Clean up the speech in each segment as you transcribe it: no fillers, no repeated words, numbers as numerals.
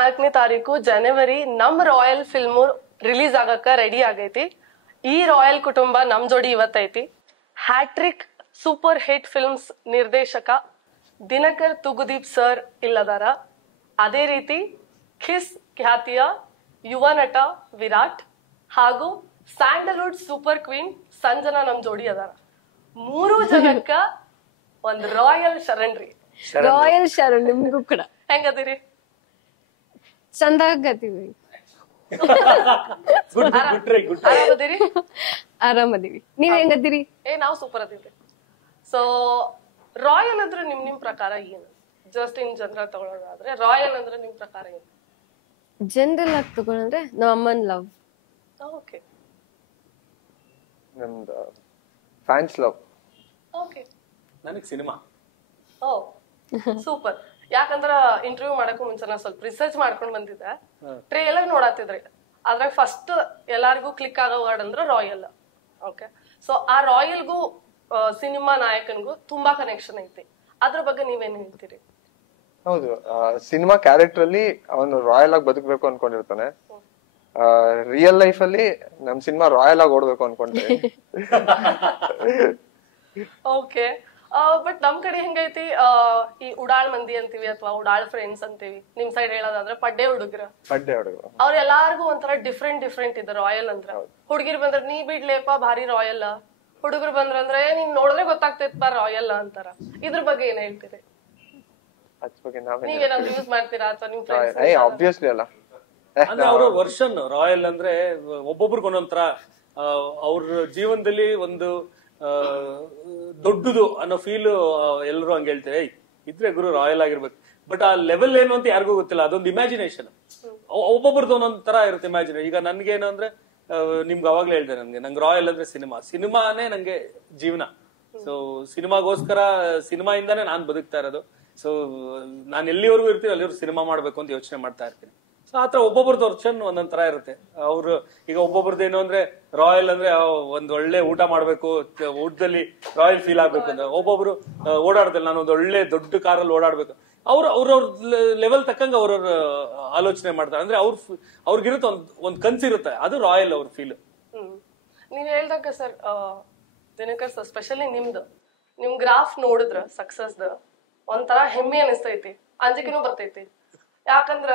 24ನೇ ತಾರೀಕು ಜನವರಿ ನಮ್ royal film release ಆಗಕ್ಕ ready ಆಗೈತಿ. ಈ ರಾಯಲ್ ಕುಟುಂಬ ನಮ್ ಜೋಡಿ ಇವತ್ತೈತಿ. ಹ್ಯಾಟ್ರಿಕ್ ಸೂಪರ್ ಹಿಟ್ ಫಿಲ್ಮ್ಸ್ ನಿರ್ದೇಶಕ ದಿನಕರ್ ತುಗುದೀಪ್ ಸರ್ ಇಲ್ಲದಾರ. ಅದೇ ರೀತಿ ಖಿಸ್ ಖ್ಯಾತಿಯ ಯುವ ನಟ ವಿರಾಟ್ ಹಾಗೂ ಸ್ಯಾಂಡಲ್ವುಡ್ ಸೂಪರ್ ಕ್ವೀನ್ ಸಂಜನಾ ನಮ್ ಜೋಡಿ ಅದಾರ. ಮೂರು ಜನಕ್ಕ ಒಂದ್ ರಾಯಲ್ ಶರಣ್ರಿ. ರಾಯಲ್ ಶರಣ್ ನಿಮ್ಗೂ ಕೂಡ ಹೆಂಗದಿರಿ? ಚಂದಾಗತ್ತೀವಿ, ಆರಾಮದಿರಿ? ಆರಾಮದೀವಿ. ನೀವ್ ಹೆಂಗತ್ತೀರಿ? ನಾವ್ ಸೂಪರ್ ಅದೀವಿ. ಸೊ ರಾಯಲ್ ಅಂದ್ರೆ ನಿಮ್ ಪ್ರಕಾರ ಏನು? ಜಸ್ಟ್ ಇನ್ ಜನರಲ್ ತಗೊಳ್ಳೋದಾದ್ರೆ ರಾಯಲ್ ಅಂದ್ರೆ ನಿಮ್ ಪ್ರಕಾರ ಏನು? ಜನರಲ್ ಆಗಿ ತಗೊಂಡ್ರೆ ನಮ್ಮ ಅಮ್ಮನ್ ಲವ್. ಓಕೆ, ನಮ್ದು ಫ್ಯಾನ್ಸ್ ಲವ್. ಓಕೆ, ನನಗೆ ಸಿನಿಮಾ. ಓ ಸೂಪರ್. ಯಾಕಂದ್ರ ಇಂಟರ್ವ್ಯೂ ಮಾಡಕ್ಕೂ ಮುಂಚೆ ನಾ ಸ್ವಲ್ಪ ರಿಸರ್ಚ್ ಮಾಡ್ಕೊಂಡ್ ಬಂದಿದ್ದೆ. ಟ್ರೇಲರ್ ನೋಡತ್ತಿದ್ರಿ, ಅದ್ರಾಗ ಫಸ್ಟ್ ಎಲ್ಲಾರ್ಗು ಕ್ಲಿಕ್ ಆಗೋ ವರ್ಡ್ ಅಂದ್ರೆ ರಾಯಲ್. ಓಕೆ, ಸೊ ಆ ರಾಯಲ್ಗೂ ಸಿನಿಮಾ ನಾಯಕನ್ಗೂ ತುಂಬಾ ಕನೆಕ್ಷನ್ ಐತಿ. ಅದ್ರ ಬಗ್ಗೆ ನೀವೇನ್ ಹೇಳ್ತೀರಿ? ಹೌದು, ಸಿನಿಮಾ ಕ್ಯಾರೆಕ್ಟರ್ ಅಲ್ಲಿ ಅವನು ರಾಯಲ್ ಆಗಿ ಬದುಕಬೇಕು ಅನ್ಕೊಂಡಿರ್ತಾನೆ. ರಿಯಲ್ ಲೈಫ್ ಅಲ್ಲಿ ನಮ್ ಸಿನಿಮಾ ರಾಯಲ್ ಆಗಿ ಓಡ್ಬೇಕು ಅನ್ಕೊಂತೀವಿ. ಓಕೆ, ಬಟ್ ನಮ್ ಕಡೆ ಹೆಂಗೈತಿ, ಈ ಉಡಾಳ್ ಮಂದಿ ಅಂತೀವಿ ಅಥವಾ ಉಡಾಳ್ ಫ್ರೆಂಡ್ಸ್ ಅಂತೀವಿ. ನಿಮ್ ಸೈಡ್ ಹೇಳೋದಾದ್ರೆ ಪಡ್ಡೆ ಹುಡುಗ್ರ, ಅವ್ರ ಎಲ್ಲಾರ್ಗು ಒಂಥರ ಡಿಫ್ರೆಂಟ್ ಇದೆ ರಾಯಲ್ ಅಂದ್ರ. ಹುಡುಗಿರ್ ಬಂದ್ರ ನೀ ಬಿಡ್ಲೇಪ ಭಾರಿ ರಾಯಲ್, ಹುಡುಗರು ಬಂದ್ರಂದ್ರೆ ನೀನ್ ನೋಡಿದ್ರೆ ಗೊತ್ತಾಗ್ತೈತ್ ರಾಯಲ್ ಅಂತಾರ. ಇದ್ರ ಬಗ್ಗೆ ಏನ್ ಹೇಳ್ತೀರಿ? ನೀವೇನಾದ್ರು ಯೂಸ್ ಮಾಡ್ತೀರಾ ಅಥವಾ ನಿಮ್ ಫ್ರೆಂಡ್ಸ್? ಆಬ್ವಿಯಸ್ಲಿ ಅಲ್ಲ, ಅಂದ್ರೆ ಅವ್ರ ವರ್ಷನ್ ರಾಯಲ್ ಅಂದ್ರೆ ಒಬ್ಬೊಬ್ರಿಗೆ ಒಂದೊಂಥರ ಅವ್ರ ಜೀವನದಲ್ಲಿ ಒಂದು ದೊಡ್ಡದು ಅನ್ನೋ ಫೀಲ್ ಎಲ್ಲರೂ ಹಂಗ ಹೇಳ್ತಾರೆ. ಇದ್ರೆ ಗುರು ರಾಯಲ್ ಆಗಿರ್ಬೇಕು, ಬಟ್ ಆ ಲೆವೆಲ್ ಏನು ಅಂತ ಯಾರಿಗೂ ಗೊತ್ತಿಲ್ಲ. ಅದೊಂದು ಇಮ್ಯಾಜಿನೇಷನ್, ಒಬ್ಬೊಬ್ರದ್ದು ಒಂದೊಂದ್ ತರ ಇರುತ್ತೆ ಇಮ್ಯಾಜಿನೇಷನ್. ಈಗ ನನ್ಗೇನು ಅಂದ್ರೆ ನಿಮ್ಗೆ ಅವಾಗ್ಲೇ ಹೇಳ್ದೆ, ನಂಗೆ ರಾಯಲ್ ಅಂದ್ರೆ ಸಿನಿಮಾನೇ ನಂಗೆ ಜೀವನ. ಸೊ ಸಿನಿಮಾಗೋಸ್ಕರ, ಸಿನಿಮಾಯಿಂದಾನೇ ನಾನ್ ಬದುಕ್ತಾ ಇರೋದು. ಸೊ ನಾನು ಎಲ್ಲಿವರೆಗೂ ಇರ್ತೀನಿ ಅಲ್ಲಿವರೆಗೂ ಸಿನಿಮಾ ಮಾಡ್ಬೇಕು ಅಂತ ಯೋಚನೆ ಮಾಡ್ತಾ ಇರ್ತೀನಿ. ಸೊ ಆತರ ಒಬ್ಬೊಬ್ರದ್ದು ವರ್ಷನ್ ಒಂದೊಂದ್ ತರ ಇರುತ್ತೆ. ಅವ್ರು ಈಗ ಒಬ್ಬೊಬ್ರದ್ದು ಏನು ಅಂದ್ರೆ ರಾಯಲ್ ಅಂದ್ರೆ ಒಂದ್ ಒಳ್ಳೆ ಊಟ ಮಾಡ್ಬೇಕು, ಊಟದಲ್ಲಿ ರಾಯಲ್ ಫೀಲ್ ಆಗ್ಬೇಕು ಅಂದ್ರೆ, ಒಬ್ಬೊಬ್ರು ಓಡಾಡ್ತಾರೆ ನಾನು ಒಂದ್ ಒಳ್ಳೆ ದೊಡ್ಡ ಕಾರಲ್ಲಿ ಓಡಾಡ್ಬೇಕು. ಅವ್ರವ್ರ ಲೆವೆಲ್ ತಕ್ಕಂಗ ಅವ್ರವ್ರ ಆಲೋಚನೆ ಮಾಡ್ತಾರೆ. ಅಂದ್ರೆ ಅವ್ರಿಗಿರುತ್ತೆ ಒಂದ್ ಕನ್ಸಿರುತ್ತೆ, ಅದು ರಾಯಲ್ ಅವ್ರ ಫೀಲ್. ನೀವ್ ಹೇಳ್ದಾಗ ಸರ್ ದಿನಕರ್ ಸರ್, ಸ್ಪೆಷಲಿ ನಿಮ್ ಗ್ರಾಫ್ ನೋಡಿದ್ರ ಸಕ್ಸಸ್ದ ಒಂಥರ ಹೆಮ್ಮೆ ಅನಿಸ್ತೈತಿ, ಅಂಜಿಕೆನೂ ಬರ್ತೈತಿ. ಯಾಕಂದ್ರ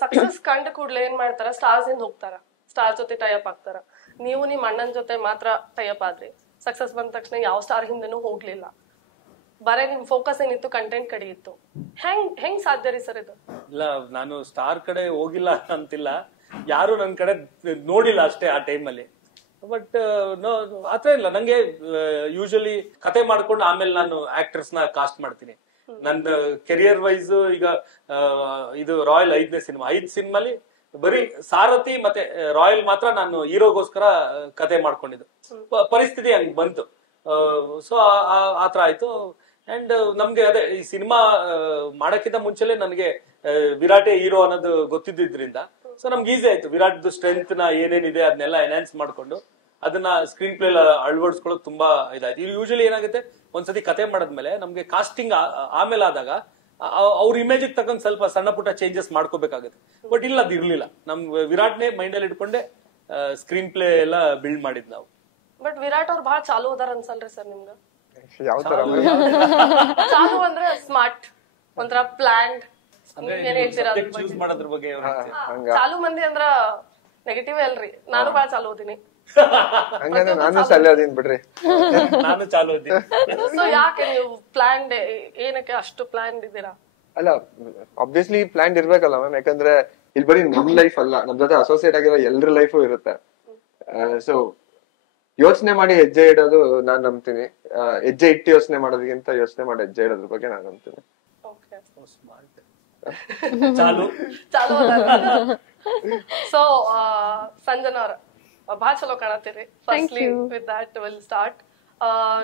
ಸಕ್ಸಸ್ ಕಂಡ ಕೂಡ್ಲೆ ಏನ್ ಮಾಡ್ತಾರ, ಸ್ಟಾರ್ಸ್ ಇಂದ ಹೋಗ್ತಾರ, ಸ್ಟಾರ್ ಜೊತೆ ಟೈಅಪ್ ಆಗ್ತಾರ. ನೀವು ನಿಮ್ ಅಣ್ಣನ್ ಜೊತೆ ಮಾತ್ರ ಟೈಅಪ್ ಆದ್ರಿ. ಸಕ್ಸಸ್ ಬಂದ ತಕ್ಷಣ ಯಾವ ಸ್ಟಾರ್ ಹಿಂದೆನೂ ಹೋಗ್ಲಿಲ್ಲ, ಬರೇ ನಿಮ್ ಫೋಕಸ್ ಏನಿತ್ತು ಕಂಟೆಂಟ್ ಕಡೆ ಇತ್ತು. ಹೆಂಗ್ ಸಾಧ್ಯ ರೀ ಸರ್ ಇದು? ಇಲ್ಲ, ನಾನು ಸ್ಟಾರ್ ಕಡೆ ಹೋಗಿಲ್ಲ ಅಂತಿಲ್ಲ, ಯಾರು ನನ್ ಕಡೆ ನೋಡಿಲ್ಲ ಅಷ್ಟೇ ಆ ಟೈಮ್ ಅಲ್ಲಿ. ಬಟ್ ಆತರ ಇಲ್ಲ, ನಂಗೆ ಯೂಶಲಿ ಕತೆ ಮಾಡ್ಕೊಂಡು ಆಮೇಲೆ ನಾನು ಆಕ್ಟರ್ಸ್ ನ ಕಾಸ್ಟ್ ಮಾಡ್ತೀನಿ. ನನ್ನ ಕೆರಿಯರ್ ವೈಸ್ ಈಗ ಇದು ರಾಯಲ್ 5ನೇ ಸಿನಿಮಾ. 5 ಸಿನಿಮಾಲಿ ಬರೀ ಸಾರಥಿ ಮತ್ತೆ ರಾಯಲ್ ಮಾತ್ರ ನಾನು ಹೀರೋಗೋಸ್ಕರ ಕತೆ ಮಾಡ್ಕೊಂಡಿದ್ದು. ಪರಿಸ್ಥಿತಿ ಹಂಗ್ ಬಂತು. ಸೊ ಆತರ ಆಯ್ತು. ಅಂಡ್ ನಮ್ಗೆ ಅದೇ ಈ ಸಿನಿಮಾ ಮಾಡಕ್ಕಿಂತ ಮುಂಚೆಲೆ ನನಗೆ ವಿರಾಟೇ ಹೀರೋ ಅನ್ನೋದು ಗೊತ್ತಿದ್ದಿದ್ರಿಂದ ಸೊ ನಮ್ಗೆ ಈಸಿ ಆಯ್ತು. ವಿರಾಟ್ ಸ್ಟ್ರೆಂತ್ ನ ಏನೇನಿದೆ ಅದನ್ನೆಲ್ಲ ಎನ್ಹಾನ್ಸ್ ಮಾಡ್ಕೊಂಡು ಅದನ್ನ ಸ್ಕ್ರೀನ್ ಪ್ಲೇ ಅಳವಡಿಸ್ಕೊಳ್ಳೋದು ತುಂಬಾ ಇದಾಯ್ತು. ಇದು ಯೂಶಲಿ ಏನಾಗುತ್ತೆ, ಒಂದ್ಸತಿ ಕತೆ ಮಾಡದ್ಮೇಲೆ ನಮ್ಗೆ ಕಾಸ್ಟಿಂಗ್ ಆಮೇಲೆ ಆದಾಗ ಅವ್ರ ಇಮೇಜ್ ತಗೊಂಡ್ ಸ್ವಲ್ಪ ಸಣ್ಣ ಪುಟ್ಟ ಚೇಂಜಸ್ ಮಾಡ್ಕೋಬೇಕಾಗುತ್ತೆ. ಬಟ್ ಇಲ್ಲ, ಅದು ಇರ್ಲಿಲ್ಲ. ನಮ್ ವಿರಾಟ್ನೇ ಮೈಂಡ್ ಅಲ್ಲಿ ಇಟ್ಕೊಂಡೆ ಸ್ಕ್ರೀನ್ ಪ್ಲೇ ಎಲ್ಲ ಬಿಲ್ಡ್ ಮಾಡಿದ್ ನಾವು. ಬಟ್ ವಿರಾಟ್ ಅವ್ರು ಬಹಳ ಚಾಲು ಅದಾರ ಅನ್ಸಲ್ರಿ ಸರ್ ನಿಮ್ಗೆ? ಯಾವ ತರ ಚಾಲು ಅಂದ್ರೆ ಸ್ಮಾರ್ಟ್, ಒಂಥರ ಪ್ಲಾನ್ಡ್. ಚೂಸ್ ಮಾಡೋದ್ರ ಬಗ್ಗೆ ಚಾಲು ಮಂದಿ ಅಂದ್ರ ನೆಗೆಟಿವ್ ಅಲ್ರಿ. ನಾನು ಬಹಳ ಚಾಲು ಓದಿನಿ. ಹಂಗಂದ್ರೆ ನಾನು ಸಲ್ಲೋದಿನ್ ಬಿಡ್ರಿ, ನಾನು ಚಾಲು ಓದಿನಿ. ಸೊ ಯಾಕೆ ನೀವು ಪ್ಲಾನ್ಡ್, ಏನಕ್ಕೆ ಅಷ್ಟು ಪ್ಲಾನ್ಡ್ ಇದ್ದೀರಾ? ಅಲ್ಲ, ಆಬ್ವಿಯಸ್ಲಿ ಪ್ಲಾನ್ ಇರ್ಬೇಕಲ್ಲ ಮ್ಯಾಮ್. ಯಾಕಂದ್ರೆ ಇಲ್ಲಿ ಬರೀ ನಮ್ ಲೈಫ್ ಅಲ್ಲ, ನಮ್ ಜೊತೆ ಅಸೋಸಿಯೇಟ್ ಆಗಿರೋ ಎಲ್ರ ಲೈಫು ಇರುತ್ತೆ. ಸೊ ಯೋಚನೆ ಮಾಡಿ ಹೆಜ್ಜೆ ಇಡೋದು ನಾನ್ ನಂಬ್ತೀನಿ. ಹೆಜ್ಜೆ ಇಟ್ಟು ಯೋಚನೆ ಮಾಡೋದಕ್ಕಿಂತ ಯೋಚನೆ ಮಾಡಿ ಹೆಜ್ಜೆ ಇಡೋದ್ರ ಬಗ್ಗೆ ನಾನ್ ನಂಬ್ತೀನಿ. ಚಾಲು ಸೊ ಸಂಜನಾ ಅವ್ರ ಬಹಳ ಚಲೋ ಕಾಣತ್ತೀರಿ. Firstly with that will start.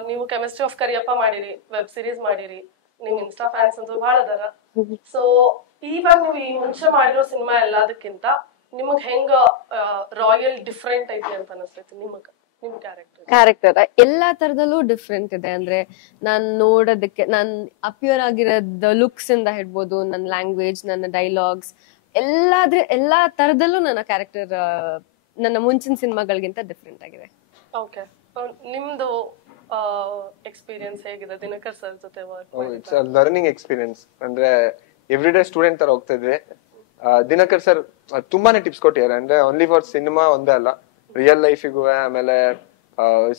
ನೀವು ಕೆಮಿಸ್ಟ್ರಿ ಆಫ್ ಕರಿಯಪ್ಪ ಮಾಡಿರಿ, ವೆಬ್ ಸೀರೀಸ್ ಮಾಡಿರಿ, ನಿಮ್ ಇನ್ಸ್ಟಾ ಫ್ಯಾನ್ಸ್ ಅಂತ ಬಹಳ ಅದಾರ. ಸೊ ಇವಾಗ ನೀವು ಈ ಮುಂಚೆ ಮಾಡಿರೋ ಸಿನಿಮಾ ಎಲ್ಲದಕ್ಕಿಂತ ನಿಮಗ್ ಹೆಂಗ ರಾಯಲ್ ಡಿಫ್ರೆಂಟ್ ಐತಿ ಅಂತ ಅನಿಸ್ತೈತಿ ನಿಮಗ? ನಿಮ್ ಕ್ಯಾರೆಕ್ಟರ್ ಎಲ್ಲಾ ತರದಲ್ಲೂ ಡಿಫ್ರೆಂಟ್ ಇದೆ. ಅಂದ್ರೆ ನಾನ್ ನೋಡೋದಕ್ಕೆ, ನಾನ್ ಅಪಿಯರ್ ಆಗಿರೋದ್ ಲುಕ್ಸ್ ಇಂದ ಹಿಡ್ಬೋದು, ನನ್ನ ಲ್ಯಾಂಗ್ವೇಜ್, ನನ್ನ ಡೈಲಾಗ್ಸ್, ಎಲ್ಲಾ ತರದಲ್ಲೂ ನನ್ನ ಕ್ಯಾರೆಕ್ಟರ್ ನನ್ನ ಮುಂಚಿನ ಸಿನಿಮಾಗಳಿಗಿಂತ ಡಿಫ್ರೆಂಟ್ ಆಗಿದೆ. ಓಕೆ, ನಿಮ್ದು ಎಕ್ಸ್ಪೀರಿಯನ್ಸ್ ಹೇಗಿದೆ ದಿನಕರ್ ಸರ್ ಜೊತೆ ವರ್ಕ್? It's learning experience. ಅಂದ್ರೆ ಎವ್ರಿ ಡೇ ಸ್ಟೂಡೆಂಟ್ ತರ ಹೋಗ್ತಾ ಇದ್ವಿ. ದಿನಕರ್ ಸರ್ ತುಂಬಾನೇ ಟಿಪ್ಸ್ ಕೊಟ್ಟಿದ್ದಾರೆ. ಅಂದ್ರೆ ಓನ್ಲಿ ಫಾರ್ ಸಿನಿಮಾ ಒಂದೇ ಅಲ್ಲ, ರಿಯಲ್ ಲೈಫಿಗೂ, ಆಮೇಲೆ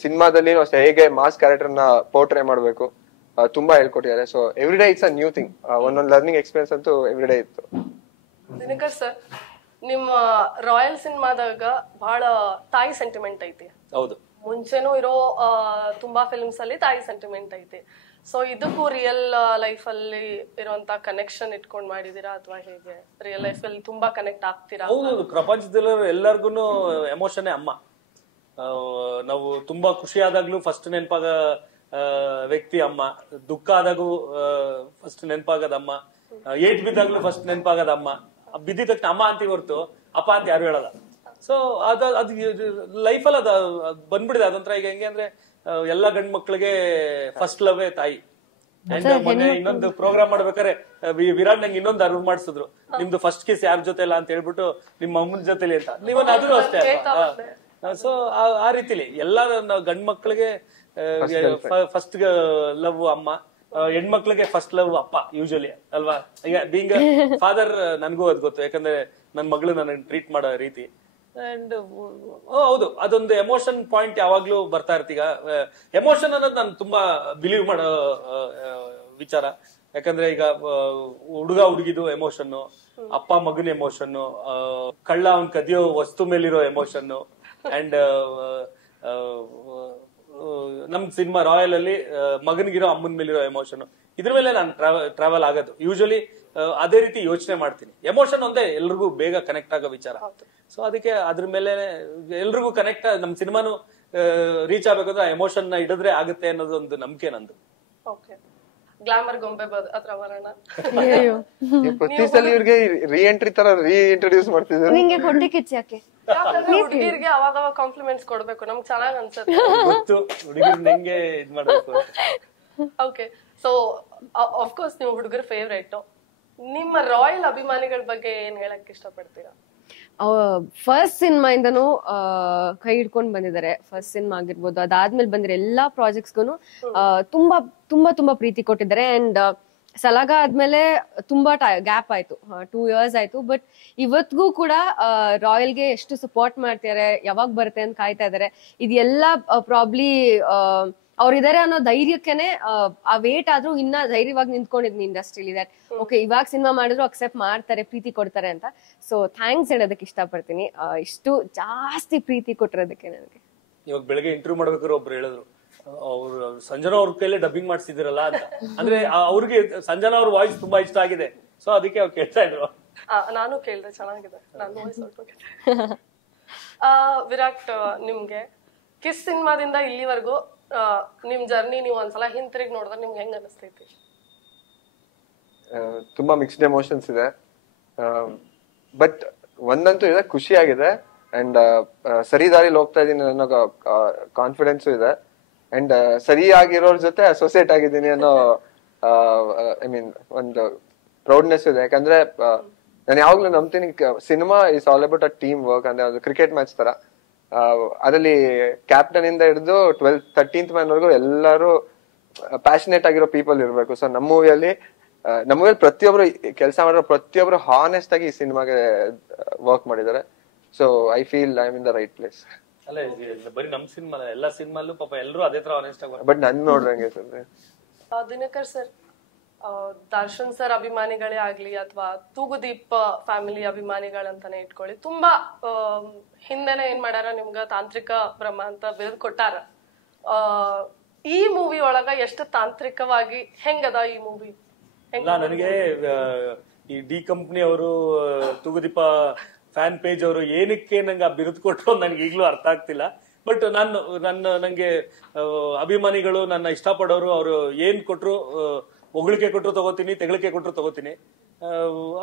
ಸಿನಿಮಾದಲ್ಲಿ ಹೇಗೆ ಮಾಸ್ ಕ್ಯಾರೆಕ್ಟರ್ ನ ಪೋರ್ಟ್ರೇ ಮಾಡ್ಬೇಕು ತುಂಬಾ ಹೇಳ್ಕೊಟ್ಟಿದ್ದಾರೆ. So every day it's a new thing. ಒಂದೊಂದು ಲರ್ನಿಂಗ್ ಎಕ್ಸ್ಪೀರಿಯನ್ಸ್ ಅಂತೂ ಎವ್ರಿ ಡೇ ಇತ್ತು. ದಿನಕರ್ ಸರ್, ನಿಮ್ಮ ರಾಯಲ್ ಸಿನಿಮಾದಾಗ ಬಹಳ ತಾಯಿ ಸೆಂಟಿಮೆಂಟ್ ಐತಿ. ಹೌದು, ಮುಂಚೆನೂ ಇರೋ ತುಂಬಾ ಫಿಲ್ಮ್ಸ್ ಅಲ್ಲಿ ತಾಯಿ ಸೆಂಟಿಮೆಂಟ್ ಐತಿ. ಸೊ ಇದಕ್ಕೂ ರಿಯಲ್ ಲೈಫ್ ಅಲ್ಲಿ ಇರುವಂತ ಕನೆಕ್ಷನ್ ಇಟ್ಕೊಂಡ್ ಮಾಡಿದೀರಾ ಅಥವಾ ಹೇಗೆ? ರಿಯಲ್ ಲೈಫ್ ಅಲ್ಲಿ ತುಂಬಾ ಕನೆಕ್ಟ್ ಆಗ್ತೀರಾ? ಹೌದು, ಪ್ರಪಂಚದಲ್ಲಿ ಎಲ್ಲರಿಗೂ ಎಮೋಷನ್ ಅಮ್ಮ. ನಾವು ತುಂಬಾ ಖುಷಿ ಆದಾಗ್ಲೂ ಫಸ್ಟ್ ನೆನಪಾಗ ವ್ಯಕ್ತಿ ಅಮ್ಮ, ದುಃಖ ಆದಾಗೂ ಫಸ್ಟ್ ನೆನಪಾಗದ ಅಮ್ಮ, ಏಟ್ ಬಿದ್ದಾಗ್ಲೂ ಫಸ್ಟ್ ನೆನಪಾಗದ ಅಮ್ಮ. ಬಿದ್ದಿದ ತಕ್ಷಣ ಅಮ್ಮ ಅಂತೀವಿ ಹೊರತು ಅಪ್ಪ ಅಂತ ಯಾರು ಹೇಳಲ್ಲ. ಸೊ ಅದು ಲೈಫಲ್ಲಿ ಅದ ಬಂದ್ಬಿಡಿದೆ. ಅದೊಂಥರ ಈಗ ಹೆಂಗೆ ಅಂದ್ರೆ ಎಲ್ಲಾ ಗಂಡ್ ಮಕ್ಳಿಗೆ ಫಸ್ಟ್ ಲವ್ ತಾಯಿ. ಅಂಡ್ ಮೊನ್ನೆ ಇನ್ನೊಂದು ಪ್ರೋಗ್ರಾಮ್ ಮಾಡ್ಬೇಕಾರೆ ವಿರಾಟ್ ನಂಗೆ ಇನ್ನೊಂದು ಅರಿವು ಮಾಡಿಸಿದ್ರು, ನಿಮ್ದು ಫಸ್ಟ್ ಕಿಸ್ ಯಾರ ಜೊತೆ ಇಲ್ಲ ಅಂತ ಹೇಳ್ಬಿಟ್ಟು ನಿಮ್ಮ ಅಮ್ಮನ ಜೊತೆಲಿ ಅಂತ. ನೀವು ಆದ್ರೂ ಅಷ್ಟೇ ಅಲ್ವಾ? ಸೊ ಆ ರೀತಿಲಿ ಎಲ್ಲಾ ಗಂಡ್ ಮಕ್ಳಿಗೆ ಫಸ್ಟ್ ಲವ್ ಅಮ್ಮ, ಹೆಣ್ಮಕ್ಳಿಗೆ ಫಸ್ಟ್ ಲವ್ ಅಪ್ಪ ಯೂಶಲಿ ಅಲ್ವಾ? ಈಗ ಬೀಂಗ್ ಫಾದರ್ ನನ್ಗೂ ಅದ್ ಗೊತ್ತು, ಯಾಕಂದ್ರೆ ನನ್ ಮಗಳು ನನ್ನ ಟ್ರೀಟ್ ಮಾಡೋ ರೀತಿ. ಅಂಡ್ ಹೌದು, ಅದೊಂದು ಎಮೋಷನ್ ಪಾಯಿಂಟ್ ಯಾವಾಗ್ಲೂ ಬರ್ತಾ ಇರ್ತೀಗ. ಎಮೋಷನ್ ಅನ್ನೋದು ನಾನು ತುಂಬಾ ಬಿಲೀವ್ ಮಾಡೋ ವಿಚಾರ. ಯಾಕಂದ್ರೆ ಈಗ ಹುಡುಗ ಹುಡುಗಿದು ಎಮೋಷನ್, ಅಪ್ಪ ಮಗನ ಎಮೋಷನ್, ಕಳ್ಳ ಅವ್ನ್ ಕದಿಯೋ ವಸ್ತು ಮೇಲಿರೋ ಎಮೋಷನ್, ಅಂಡ್ ನಮ್ ಸಿನಿಮಾ ರಾಯಲ್ ಅಲ್ಲಿ ಮಗನಿಗಿರೋ ಅಮ್ಮನ ಮೇಲಿರೋ ಎಮೋಷನ್, ಇದ್ರ ಮೇಲೆ ನಾನು ಟ್ರಾವೆಲ್ ಆಗೋದು ಯೂಶಲಿ ಅದೇ ರೀತಿ ಯೋಚನೆ ಮಾಡ್ತೀನಿ. ಎಮೋಷನ್ ಒಂದೇ ಎಲ್ರಿಗೂ ಬೇಗ ಕನೆಕ್ಟ್ ಆಗೋ ವಿಚಾರ. ಸೊ ಅದಕ್ಕೆ ಅದ್ರ ಮೇಲೆ ಎಲ್ರಿಗೂ ಕನೆಕ್ಟ್, ನಮ್ ಸಿನಿಮಾನು ರೀಚ್ ಆಗ್ಬೇಕಂದ್ರೆ ಎಮೋಷನ್ ನ ಹಿಡಿದ್ರೆ ಆಗುತ್ತೆ ಅನ್ನೋದು ಒಂದು ನಂಬಿಕೆ ನಂದು. ಓಕೆ, ಗ್ಲಾಮರ್ ಗೊಂಬೆ ಹತ್ರ ಬರೋಣ. ಪ್ರತಿ ಸಲ ಇವ್ರಿಗೆ ರೀ ಎಂಟ್ರಿ ತರ ಇಂಟ್ರೊಡ್ಯೂಸ್ ಮಾಡ್ತಿದ್ರು. ನಿಂಗೆ ಹೊಟ್ಟೆ ಕಿಚ್ಚು ಯಾಕೆ? ಹುಡುಗಿರ್ಗೆ ಅವಾಗ ಕಾಂಪ್ಲಿಮೆಂಟ್ಸ್ ಕೊಡ್ಬೇಕು, ನಮ್ಗೆ ಚೆನ್ನಾಗ್ ಅನ್ಸುತ್ತೆ. ಗೊತ್ತು ಹುಡುಗಿರ್ ಹೆಂಗೆ ಇದ್ ಮಾಡ್ಬೇಕು. ಓಕೆ, ಸೊ ಆಫ್ ಕೋರ್ಸ್ ನೀವು ಹುಡುಗರ ಫೇವ್ರೇಟ್. ನಿಮ್ಮ ರಾಯಲ್ ಅಭಿಮಾನಿಗಳ ಬಗ್ಗೆ ಏನ್ ಹೇಳಕ್ ಇಷ್ಟಪಡ್ತೀರಾ? ಫಸ್ಟ್ ಸಿನಿಮಾ ಇಂದನು ಕೈ ಹಿಡ್ಕೊಂಡ್ ಬಂದಿದ್ದಾರೆ. ಫಸ್ಟ್ ಸಿನಿಮಾ ಆಗಿರ್ಬೋದು, ಅದಾದ್ಮೇಲೆ ಬಂದಿರೋ ಎಲ್ಲಾ ಪ್ರಾಜೆಕ್ಟ್ಸ್ಗೂ ತುಂಬಾ ತುಂಬಾ ತುಂಬಾ ಪ್ರೀತಿ ಕೊಟ್ಟಿದ್ದಾರೆ. ಅಂಡ್ ಸಲಾಗ ಆದ್ಮೇಲೆ ತುಂಬಾ ಗ್ಯಾಪ್ ಆಯ್ತು, 2 years ಆಯ್ತು. ಬಟ್ ಇವತ್ಗೂ ಕೂಡ ರಾಯಲ್ಗೆ ಎಷ್ಟು ಸಪೋರ್ಟ್ ಮಾಡ್ತಿದ್ದಾರೆ, ಯಾವಾಗ ಬರುತ್ತೆ ಅಂತ ಕಾಯ್ತಾ ಇದಾರೆ. ಇದೆಲ್ಲ ಪ್ರಾಬ್ಲಿ ಅವ್ರಿದಾರೆ ಅನ್ನೋ ಧೈರ್ಯಕ್ಕೇನೆ ಆ ವೇಟ್ ಆದ್ರೂ ಇನ್ನ ಧೈರ್ಯವಾಗಿ ನಿಂತ್ಕೊಂಡಿದ್ನಿ ಇಂಡಸ್ಟ್ರಿಲಿ. ದಟ್ ಓಕೆ, ಇವಾಗ ಸಿನಿಮಾ ಮಾಡಿದ್ರು ಅಕ್ಸೆಪ್ಟ್ ಮಾಡ್ತಾರೆ, ಪ್ರೀತಿ ಕೊಡ್ತಾರೆ ಅಂತ. ಸೊ ಥ್ಯಾಂಕ್ಸ್ ಹೇಳೋದಕ್ಕೆ ಇಷ್ಟಪಡ್ತೀನಿ, ಇಷ್ಟು ಜಾಸ್ತಿ ಪ್ರೀತಿ ಕೊಟ್ಟಿರೋದಕ್ಕೆ ನನಗೆ. ಇವಾಗ ಬೆಳಗ್ಗೆ ಇಂಟರ್ವ್ಯೂ ಮಾಡ್ಬೇಕಾದ್ರೆ ಒಬ್ರು ಹೇಳಿದ್ರು, ಅವ್ರು ಸಂಜನಾ ಅವ್ರ ಕೈಲೇ ಡಬ್ಬಿಂಗ್ ಮಾಡ್ಸಿದಿರಲ್ಲ ಅಂತ. ಅಂದ್ರೆ ಅವ್ರಿಗೆ ಸಂಜನಾ ಅವ್ರ ವಾಯ್ಸ್ ತುಂಬಾ ಇಷ್ಟ ಆಗಿದೆ. ಸೊ ಅದಕ್ಕೆ ಅವ್ರು ಕೇಳ್ತಾ ಇದ್ರು. ನಾನು ಕೇಳಿದೆ, ಚೆನ್ನಾಗಿದೆ, ನಾನು ವಾಯ್ಸ್ ಹೊರಟೋಗಿದೆ. ವಿರಾಟ್, ನಿಮ್ಗೆ ಕಿಸ್ ಸಿನಿಮಾದಿಂದ ಇಲ್ಲಿವರೆಗೂ ನಿಮ್ ಜರ್ನಿ ನೀವು ಒಂದ್ಸಲ ಹಿಂತಿರುಗಿ ನೋಡಿದ್ರೆ ನಿಮ್ಗೆ ಹೆಂಗ್ ಅನಿಸ್ತೈತಿ? ತುಂಬಾ ಮಿಕ್ಸ್ಡ್ ಎಮೋಷನ್ಸ್ ಇದೆ. ಬಟ್ ಒಂದಂತೂ ಇದೆ, ಖುಷಿ ಆಗಿದೆ. ಅಂಡ್ ಸರಿ ದಾರಿಲಿ ಹೋಗ್ತಾ ಇದೀನಿ ಅನ್ನೋ ಕಾನ್ಫಿಡೆನ್ಸ್ ಇದೆ. ಅಂಡ್ ಸರಿಯಾಗಿರೋರ್ ಜೊತೆ ಅಸೋಸಿಯೇಟ್ ಆಗಿದ್ದೀನಿ ಅನ್ನೋ ಐ ಮೀನ್ ಒಂದು ಪ್ರೌಡ್ನೆಸ್ ಇದೆ. ಯಾಕಂದ್ರೆ ನಾನು ಯಾವಾಗ್ಲೂ ನಂಬ್ತೀನಿ, cinema is all about a team work. ಅಂದ್ರೆ ಅದು ಕ್ರಿಕೆಟ್ ಮ್ಯಾಚ್ ತರ. ಅದರಲ್ಲಿ ಕ್ಯಾಪ್ಟನ್ ಇಂದ ಹಿಡಿದು 13th man ವರೆಗೂ ಎಲ್ಲರೂ ಪ್ಯಾಷನೇಟ್ ಆಗಿರೋ ಪೀಪಲ್ ಇರ್ಬೇಕು. ಸೊ ನಮ್ಮ ಮೂವಿಯಲ್ಲಿ ಪ್ರತಿಯೊಬ್ರು ಕೆಲಸ ಮಾಡಿರೋ ಪ್ರತಿಯೊಬ್ರು ಹಾನೆಸ್ಟ್ ಆಗಿ ಈ ಸಿನಿಮಾಗೆ ವರ್ಕ್ ಮಾಡಿದ್ದಾರೆ. So I feel I am in the right place. ಅಲ್ಲ, ಬರೀ ನಮ್ ಸಿನಿಮಾ ಎಲ್ಲಾ ಸಿನಿಮಾಲ್ಲೂ ಪಾಪ ಎಲ್ಲರೂ ಅದೇ ತರ ಆನೆಸ್ಟ್ ಆಗಿ. ಬಟ್ ನನ್ ನೋಡ್ರಂಗೆ sir, Dinakar sir, Darshan sir ಅಭಿಮಾನಿಗಳೇ ಆಗ್ಲಿ ಅಥವಾ ತೂಗುದೀಪ್ ಫ್ಯಾಮಿಲಿ ಅಭಿಮಾನಿಗಳಂತಾನೆ ಇಟ್ಕೊಳ್ಳಿ, ತುಂಬಾ ಹಿಂದೆನೆ ಏನ್ ಮಾಡ್ಯಾರ, ನಿಮ್ಗ ತಾಂತ್ರಿಕ ಬ್ರಹ್ಮ ಅಂತ ಬಿರುದು ಕೊಟ್ಟಾರ. ಈ ಮೂವಿ ಒಳಗ ಎಷ್ಟು ತಾಂತ್ರಿಕವಾಗಿ ಹೆಂಗದ ಈ ಮೂವಿ? ನನಗೆ ಈ ಡಿ ಕಂಪ್ನಿ ಅವರು ತೂಗುದೀಪ ಫ್ಯಾನ್ ಪೇಜ್ ಅವರು ಏನಕ್ಕೆ ನಂಗೆ ಆ ಬಿರುದು ಕೊಟ್ಟರು ನನ್ಗೆ ಈಗ್ಲೂ ಅರ್ಥ ಆಗ್ತಿಲ್ಲ. ಬಟ್ ನಂಗೆ ಅಭಿಮಾನಿಗಳು, ನನ್ನ ಇಷ್ಟಪಡೋರು, ಅವರು ಏನ್ ಕೊಟ್ರು, ಹೊಗಳಿಕೆ ಕೊಟ್ರು ತಗೋತೀನಿ, ತೆಗಳಿಕೆ ಕೊಟ್ರು ತಗೋತೀನಿ.